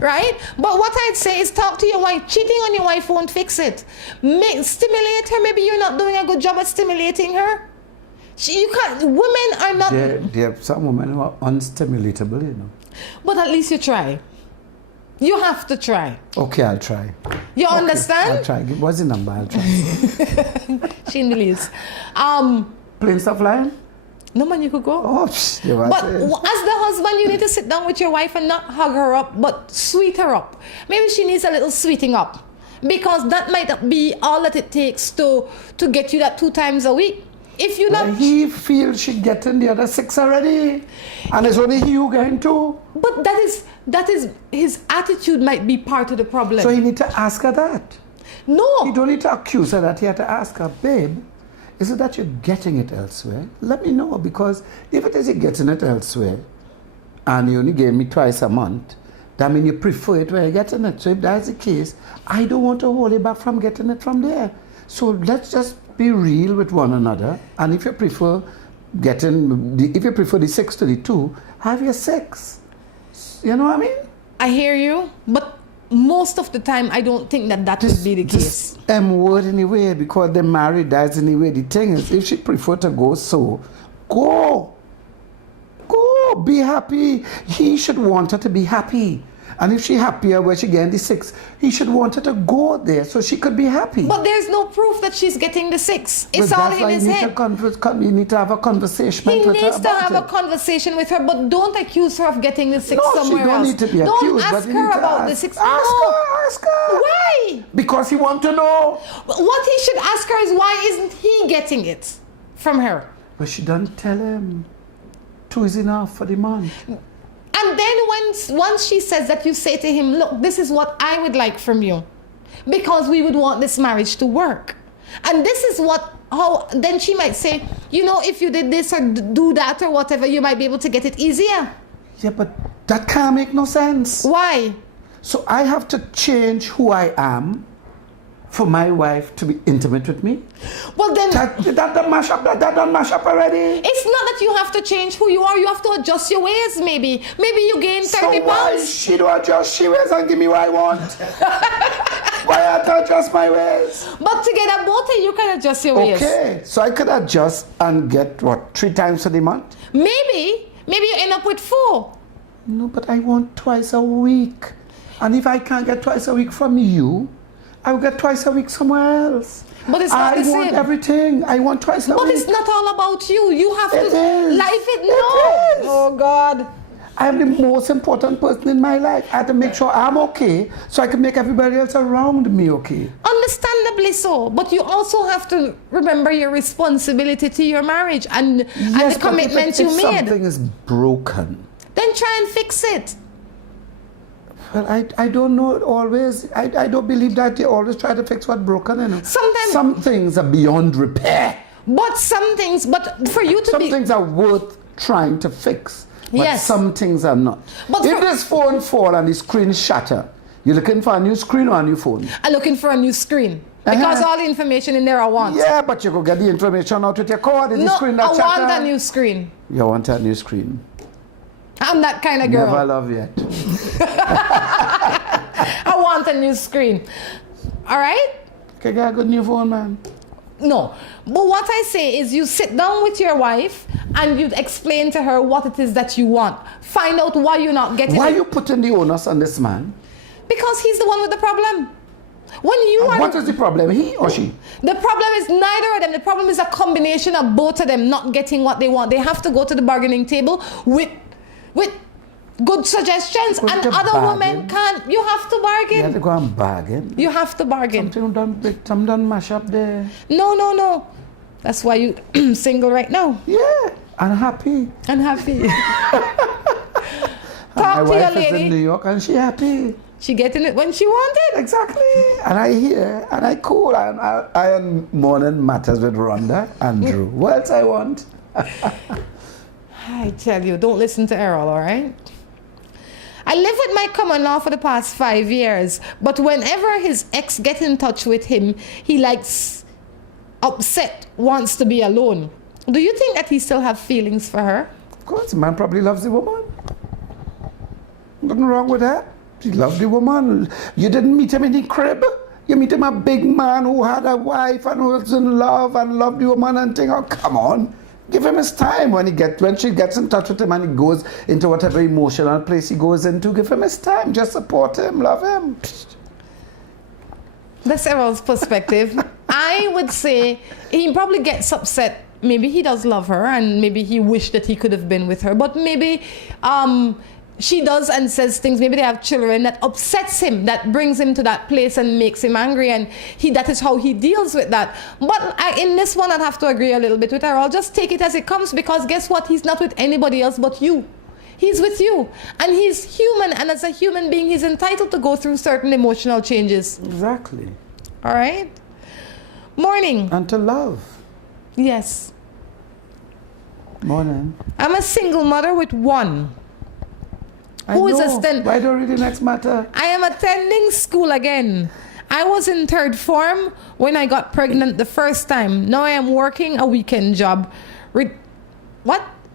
Right? But what I'd say is talk to your wife. Cheating on your wife won't fix it. Stimulate her. Maybe you're not doing a good job at stimulating her. You can't. Women are not. There are some women who are unstimulatable, you know. But at least you try. You have to try. Okay, I'll try. You understand? I'll try. What's the number? I'll try. She believes. Plane stuff line? No, man, you could go. Oh, but as the husband, you need to sit down with your wife and not hug her up, but sweet her up. Maybe she needs a little sweeting up, because that might be all that it takes to get you that 2 times a week. If you not, he feels she getting the other 6 already, and it's only he who getting 2. But that is his attitude might be part of the problem. So you need to ask her that. No, you don't need to accuse her that. You have to ask her, babe. Is it that you're getting it elsewhere? Let me know, because if it is you're getting it elsewhere and you only gave me twice a month, that means you prefer it where you're getting it. So if that's the case, I don't want to hold you back from getting it from there. So let's just be real with one another. And if you prefer the 6 to the 2, have your 6. You know what I mean? I hear you, but most of the time, I don't think that would be the case. M word anyway, because they're married, that's anyway. The thing is, if she prefer to go, so go. Go, be happy. He should want her to be happy. And if she's happier where she getting the 6, he should want her to go there so she could be happy. But there's no proof that she's getting the 6. It's all in his head. You need to have a conversation with her. He needs to have a conversation with her, but don't accuse her of getting the 6 somewhere else. No, she don't need to be accused. Don't ask her about the 6. Ask her. Why? Because he wants to know. What he should ask her is, why isn't he getting it from her? But she doesn't tell him. 2 is enough for the month. And then once she says that, you say to him, look, this is what I would like from you, because we would want this marriage to work. And this is then she might say, you know, if you did this or do that or whatever, you might be able to get it easier. Yeah, but that can't make no sense. Why? So I have to change who I am for my wife to be intimate with me? Well then... That don't mash up, that don't mash up already. It's not that you have to change who you are, you have to adjust your ways maybe. Maybe you gain 30 pounds. So why she don't adjust she ways and give me what I want? Why I have to adjust my ways? But together both of you can adjust your ways. Okay, so I could adjust and get what, 3 times for the month? Maybe you end up with 4. No, but I want twice a week. And if I can't get twice a week from you, I will get twice a week somewhere else. But it's not the same. I want everything. I want twice a week. But it's not all about you. You have to It is. life it. No. It is. Oh God. I'm the most important person in my life. I have to make sure I'm okay so I can make everybody else around me okay. Understandably so. But you also have to remember your responsibility to your marriage and the commitment you made. If something is broken, then try and fix it. Well, I don't know always. I don't believe that they always try to fix what's broken. You know. Sometimes some things are beyond repair. But for you to some things are worth trying to fix. But yes. Some things are not. But if this phone fall and the screen shatter, you're looking for a new screen or a new phone? I'm looking for a new screen. Because all the information in there I want. Yeah, but you could get the information out with your card. The screen that I want a new screen. You want a new screen? I'm that kind of girl. Never love yet. I want a new screen. All right? Okay, get a good new phone, man. No. But what I say is you sit down with your wife and you explain to her what it is that you want. Find out why you're not getting Why are you putting the onus on this man? Because he's the one with the problem. What is the problem, he or she? The problem is neither of them. The problem is a combination of both of them not getting what they want. They have to go to the bargaining table with good suggestions, and other women can't. You have to bargain. You have to go and bargain. You have to bargain. Some done mash up there. No. That's why you single right now. Yeah, and happy. Talk to your lady. My wife is in New York and she happy. She getting it when she wanted. Exactly. And I hear, and I cool. I am morning matters with Rhonda and Drew. What else I want? I tell you, don't listen to Errol, all right? I live with my common law for the past 5 years, but whenever his ex gets in touch with him, he likes upset, wants to be alone. Do you think that he still have feelings for her? Of course, the man probably loves the woman. Nothing wrong with that. He loved the woman. You didn't meet him in the crib. You meet him a big man who had a wife and who was in love and loved the woman and think, oh, come on. Give him his time when she gets in touch with him and he goes into whatever emotional place he goes into. Give him his time. Just support him. Love him. That's Errol's perspective. I would say he probably gets upset. Maybe he does love her and maybe he wished that he could have been with her. But maybe she does and says things, maybe they have children, that upsets him, that brings him to that place and makes him angry, and that is how he deals with that. But in this one, I'd have to agree a little bit with her. I'll just take it as it comes, because guess what? He's not with anybody else but you. He's with you, and he's human, and as a human being, he's entitled to go through certain emotional changes. Exactly. All right? Morning. And to love. Yes. Morning. I'm a single mother with one. Why don't read the next matter? I am attending school again. I was in 3rd form when I got pregnant the first time. Now I am working a weekend job.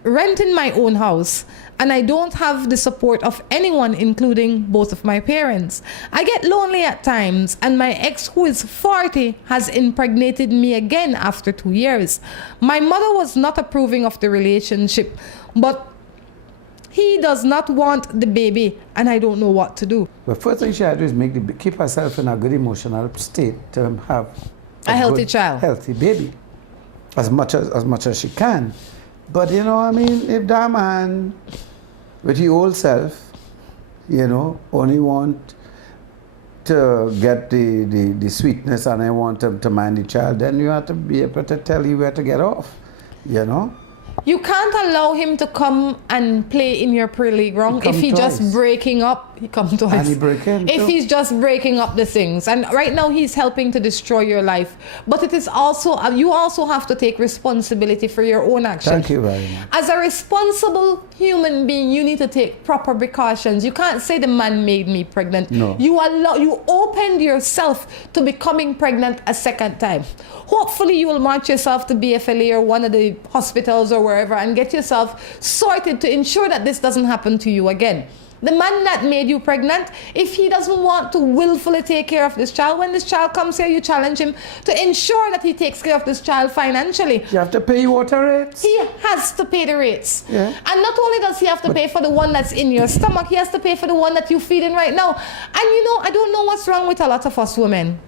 Renting my own house. And I don't have the support of anyone, including both of my parents. I get lonely at times, and my ex, who is 40, has impregnated me again after 2 years. My mother was not approving of the relationship, but he does not want the baby, and I don't know what to do. The first thing she had to do is keep herself in a good emotional state to have a healthy child, healthy baby, as much as she can. But you know, I mean, if that man with your old self, you know, only want to get the sweetness and I want him to mind the child, then you have to be able to tell you where to get off, you know. You can't allow him to come and play in your playground if he's just breaking up. He comes twice. And he break in if too. He's just breaking up the things. And right now he's helping to destroy your life. But it is also, you also have to take responsibility for your own actions. Thank you very much. As a responsible human being, you need to take proper precautions. You can't say the man made me pregnant. No. You opened yourself to becoming pregnant a second time. Hopefully you will march yourself to BFLA or one of the hospitals or wherever and get yourself sorted to ensure that this doesn't happen to you again. The man that made you pregnant, if he doesn't want to willfully take care of this child, when this child comes here, you challenge him to ensure that he takes care of this child financially. You have to pay water rates. He has to pay the rates. Yeah. And not only does he have to pay for the one that's in your stomach, he has to pay for the one that you're feeding right now. And you know, I don't know what's wrong with a lot of us women.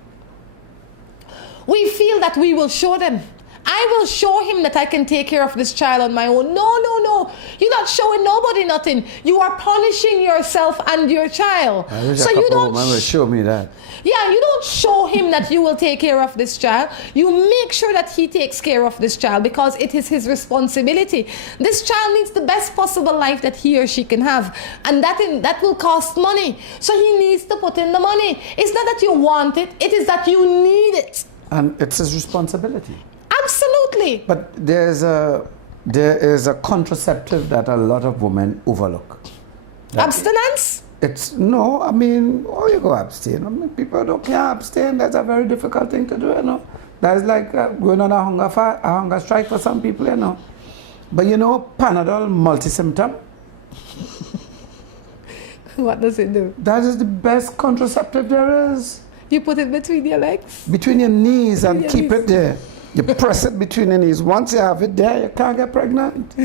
We feel that we will show them. I will show him that I can take care of this child on my own. No. You're not showing nobody nothing. You are punishing yourself and your child. I wish so a you don't woman would show me that. Yeah, you don't show him that you will take care of this child. You make sure that he takes care of this child because it is his responsibility. This child needs the best possible life that he or she can have. And that will cost money. So he needs to put in the money. It's not that you want it. It is that you need it. And it's his responsibility. Absolutely. But there is a contraceptive that a lot of women overlook. Abstinence? I mean, you go abstain. I mean, people can't abstain. That's a very difficult thing to do, you know. That's like going on a hunger strike for some people, you know. But you know, Panadol multi-symptom. What does it do? That is the best contraceptive there is. You put it between your legs? Between your knees and keep it there. You press it between your knees. Once you have it there, you can't get pregnant.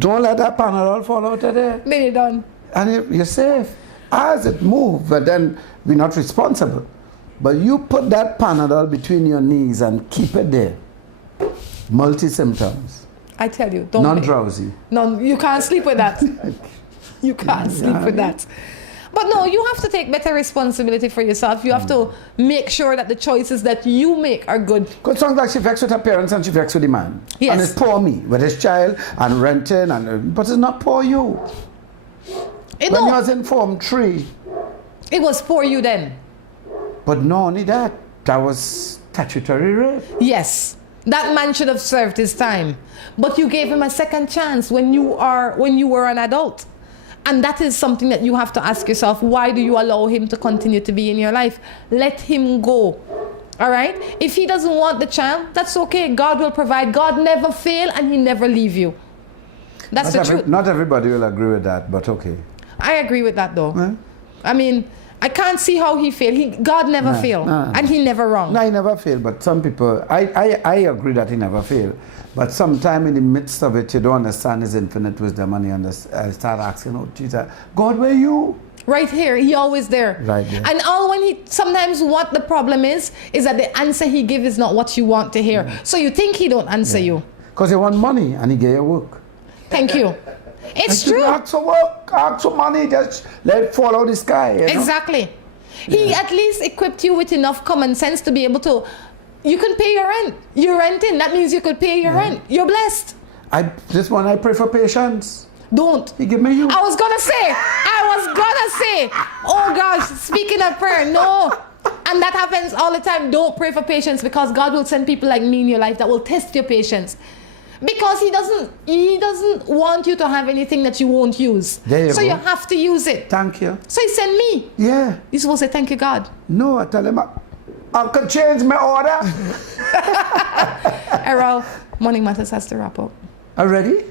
Don't let that Panadol fall out of there. Then you're done. And you're safe. As it moves, but then we're not responsible. But you put that Panadol between your knees and keep it there. Multi-symptoms. I tell you, don't. Non-drowsy. You can't sleep with that. You can't sleep with that. But no, you have to take better responsibility for yourself. You have to make sure that the choices that you make are good. Because sounds like she vexed with her parents and she vexed with the man. Yes. And it's poor me with his child and renting, but it's not poor you. When you was in Form 3. It was poor you then. But not only that, that was statutory rape. Yes. That man should have served his time. But you gave him a second chance when you were an adult. And that is something that you have to ask yourself. Why do you allow him to continue to be in your life? Let him go. All right? If he doesn't want the child, that's okay. God will provide. God never fail and he never leave you. That's the truth. Not everybody will agree with that, but okay. I agree with that though. I mean, I can't see how he failed. God never failed. And he never wrong. No, he never failed. But some people, I agree that he never failed. But sometime in the midst of it, you don't understand his infinite wisdom, and you start asking, oh, Jesus, God, where are you? Right here, he always there. Right there. And sometimes what the problem is that the answer he gives is not what you want to hear. So you think he don't answer you. Because he want money and he gave you work. Thank you. It's true. Ask for work, ask for money, just let it fall out of the sky. You know? Exactly. He at least equipped you with enough common sense to be able to, you can pay your rent. You're renting, that means you could pay your rent. You're blessed. I pray for patience. Don't. He give me you. I was gonna say, oh gosh, speaking of prayer, no. And that happens all the time. Don't pray for patience, because God will send people like me in your life that will test your patience. Because he doesn't want you to have anything that you won't use. So you have to use it. Thank you. So he sent me. Yeah. You're supposed to say thank you, God. No, I tell him I could change my order. Errol, Morning Matters has to wrap up. Already?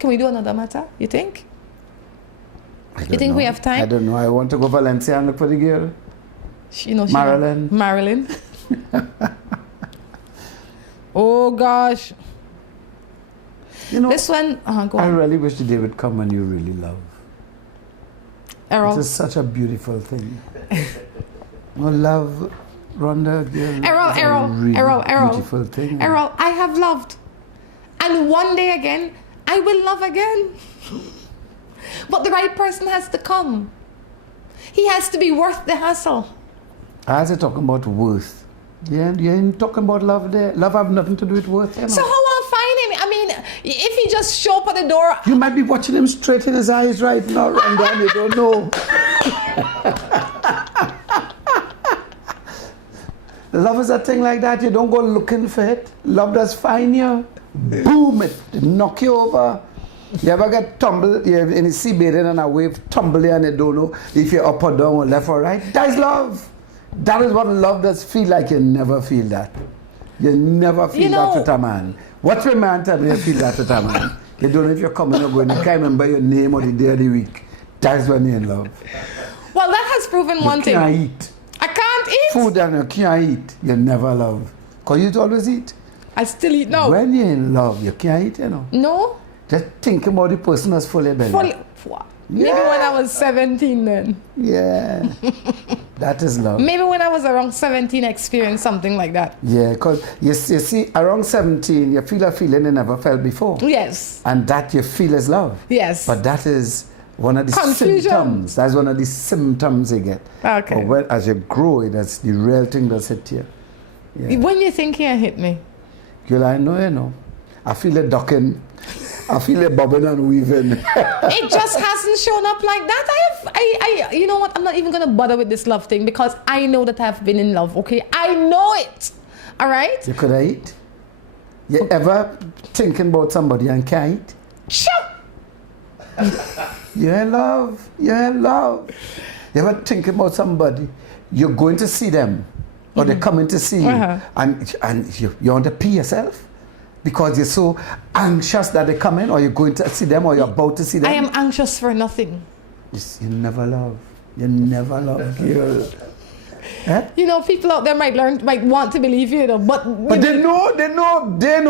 Can we do another matter, you think? You think we have time? I don't know. I want to go Valencia and look for the girl. Marilyn. Marilyn. Oh gosh. You know, this one, go on. I really wish the day would come when you really love. Errol. It is such a beautiful thing. Oh, love, Rhonda, girl. Errol. Beautiful thing. Errol, I have loved. And one day again, I will love again. But the right person has to come. He has to be worth the hassle. As you're talking about worth, you ain't talking about love there. Love have nothing to do with worth. You know? So how I'll find him? I mean, if he just show up at the door. You might be watching him straight in his eyes right now, Rhonda, and you don't know. Love is a thing like that. You don't go looking for it. Love does find you. Boom, it knock you over. You ever get tumbled, you're in the sea bathing and a wave tumble you and you don't know if you're up or down or left or right? That's love. That is what love does feel like. You never feel that. You never feel that with a man. Watch your man tell me you feel that with a man. You don't know if you're coming or going. You can't remember your name or the day of the week. That's when you're in love. Well, that has proven one thing. You can't eat. I can't eat. Food and you can't eat. You never love. Because you always eat. I still eat now. When you're in love, you can't eat, you know. No. Just think about the person that's fully belly. Maybe when I was 17 then. Yeah. That is love. Maybe when I was around 17, I experienced something like that. Yeah, because you see, around 17, you feel a feeling you never felt before. Yes. And that you feel is love. Yes. But that is one of the symptoms. That's one of the symptoms you get. Okay. But when, as you grow, that's the real thing that's hit you. Yeah. When you think you hit me? Girl, I know, you know. I feel it ducking. I feel it bobbing and weaving. It just hasn't shown up like that. You know what? I'm not even going to bother with this love thing because I know that I've been in love, okay? I know it. All right? You could have eat? You ever thinking about somebody and can't eat? Sure. You're in love. You're in love. You ever think about somebody, you're going to see them, or they're coming to see you, and you want to pee yourself? Because you're so anxious that they come in, or you're going to see them, or you're about to see them. I am anxious for nothing. You never love. You never love, girl. Eh? You know, people out there might want to believe you, know, but they know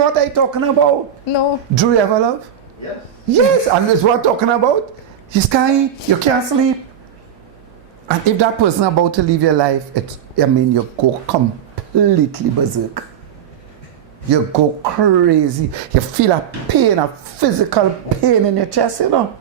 what I'm talking about. No. Do you ever love? Yes. Yes, and that's what I'm talking about. You can't eat, you can't sleep. And if that person about to leave your life, you go completely berserk. You go crazy. You feel a pain, a physical pain in your chest, you know.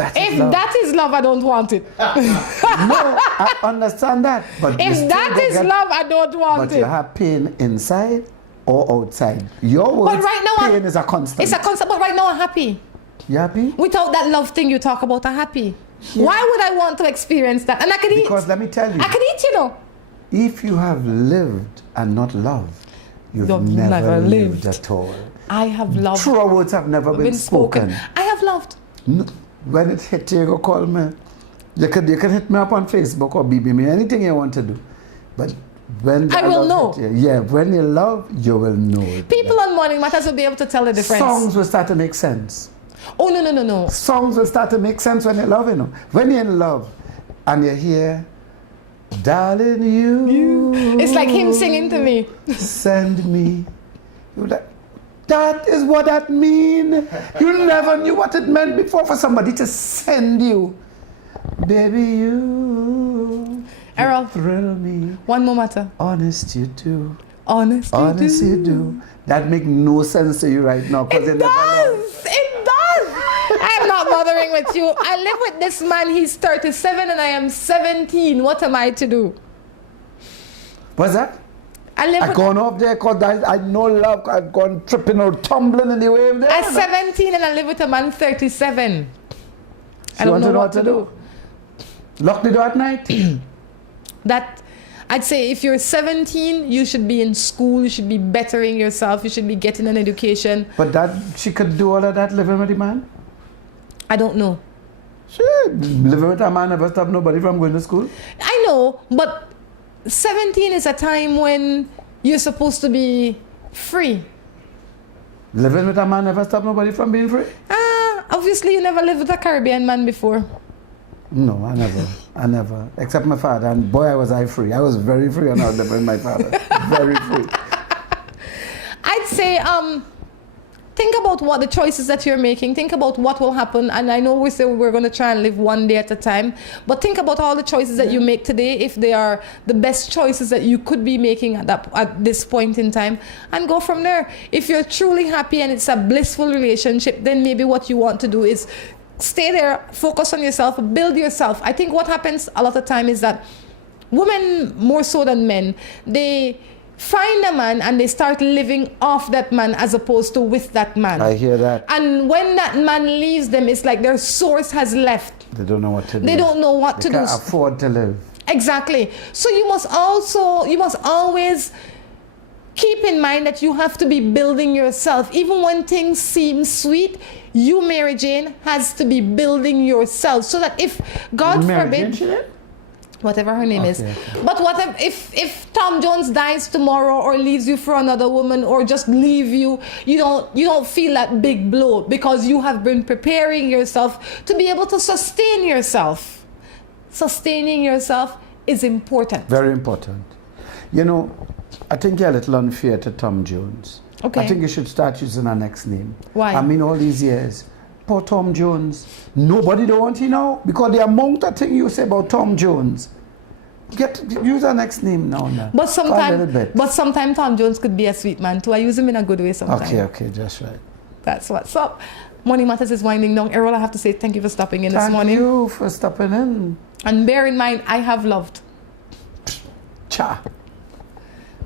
If that is love, I don't want it. No, I understand that. But if that is love, I don't want it. But you have pain inside or outside. Your words, pain is a constant. It's a constant, but right now I'm happy. You happy? Without that love thing you talk about, I'm happy. Yeah. Why would I want to experience that? And I can eat. Because let me tell you. I can eat, you know. If you have lived and not loved, You've never lived at all. I have loved. True words have never been spoken. I have loved. When it hit you, go call me. You can hit me up on Facebook or BB me, anything you want to do. But when I will know. When you love, you will know it. People on Morning Matters will be able to tell the difference. Songs will start to make sense. Oh, no. Songs will start to make sense when you're loving them. When you're in love and you hear, darling, you. It's like him singing to me. Send me. You're like, that is what that means. You never knew what it meant before for somebody to send you. Baby, you Errol, thrill me. One more matter. Honest you do. Honest you do. That make no sense to you right now. It does. It does. I'm not bothering with you. I live with this man. He's 37 and I am 17. What am I to do? What's that? I've gone off there because I know love. I've gone tripping or tumbling in the wave there. I'm 17 and I live with a man 37. I don't know what to do. Lock the door at night? That, I'd say if you're 17, you should be in school, you should be bettering yourself, you should be getting an education. But she could do all of that living with a man? I don't know. Sure, living with a man never stop nobody from going to school. I know, but 17 is a time when you're supposed to be free. Living with a man never stop nobody from being free? Obviously you never lived with a Caribbean man before. No, I never. Except my father, and boy, was I free. I was very free when I was living with my father. Very free. I'd say, think about what the choices that you're making. Think about what will happen. And I know we say we're going to try and live one day at a time. But think about all the choices that you make today, if they are the best choices that you could be making at this point in time. And go from there. If you're truly happy and it's a blissful relationship, then maybe what you want to do is stay there, focus on yourself, build yourself. I think what happens a lot of time is that women, more so than men, they find a man and they start living off that man as opposed to with that man. I hear that. And when that man leaves them, it's like their source has left. They don't know what to do. They don't know what to do. They can't afford to live. Exactly. So you must always keep in mind that you have to be building yourself. Even when things seem sweet, you, Mary Jane, has to be building yourself. So that if, God forbid, whatever her name is. But what if Tom Jones dies tomorrow or leaves you for another woman or just leave you, you don't feel that big blow because you have been preparing yourself to be able to sustain yourself. Sustaining yourself is important. Very important. You know, I think you're a little unfair to Tom Jones. Okay. I think you should start using our next name. Why? I mean, all these years. Poor Tom Jones. Nobody don't want him now because the amount of things you say about Tom Jones. Use our next name now. But sometimes Tom Jones could be a sweet man too. I use him in a good way sometimes. Okay, just right. That's what's up. Morning Matters is winding down. Errol, I have to say thank you for stopping in this morning. Thank you for stopping in. And bear in mind, I have loved. Cha.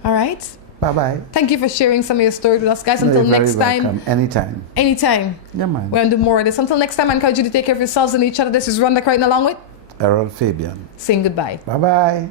All right. Bye-bye. Thank you for sharing some of your story with us, guys. Until next time. Welcome. Anytime. Anytime. Yeah, man. We're going to do more of this. Until next time, I encourage you to take care of yourselves and each other. This is Rhonda Crichton along with Errol Fabian. Saying goodbye. Bye-bye.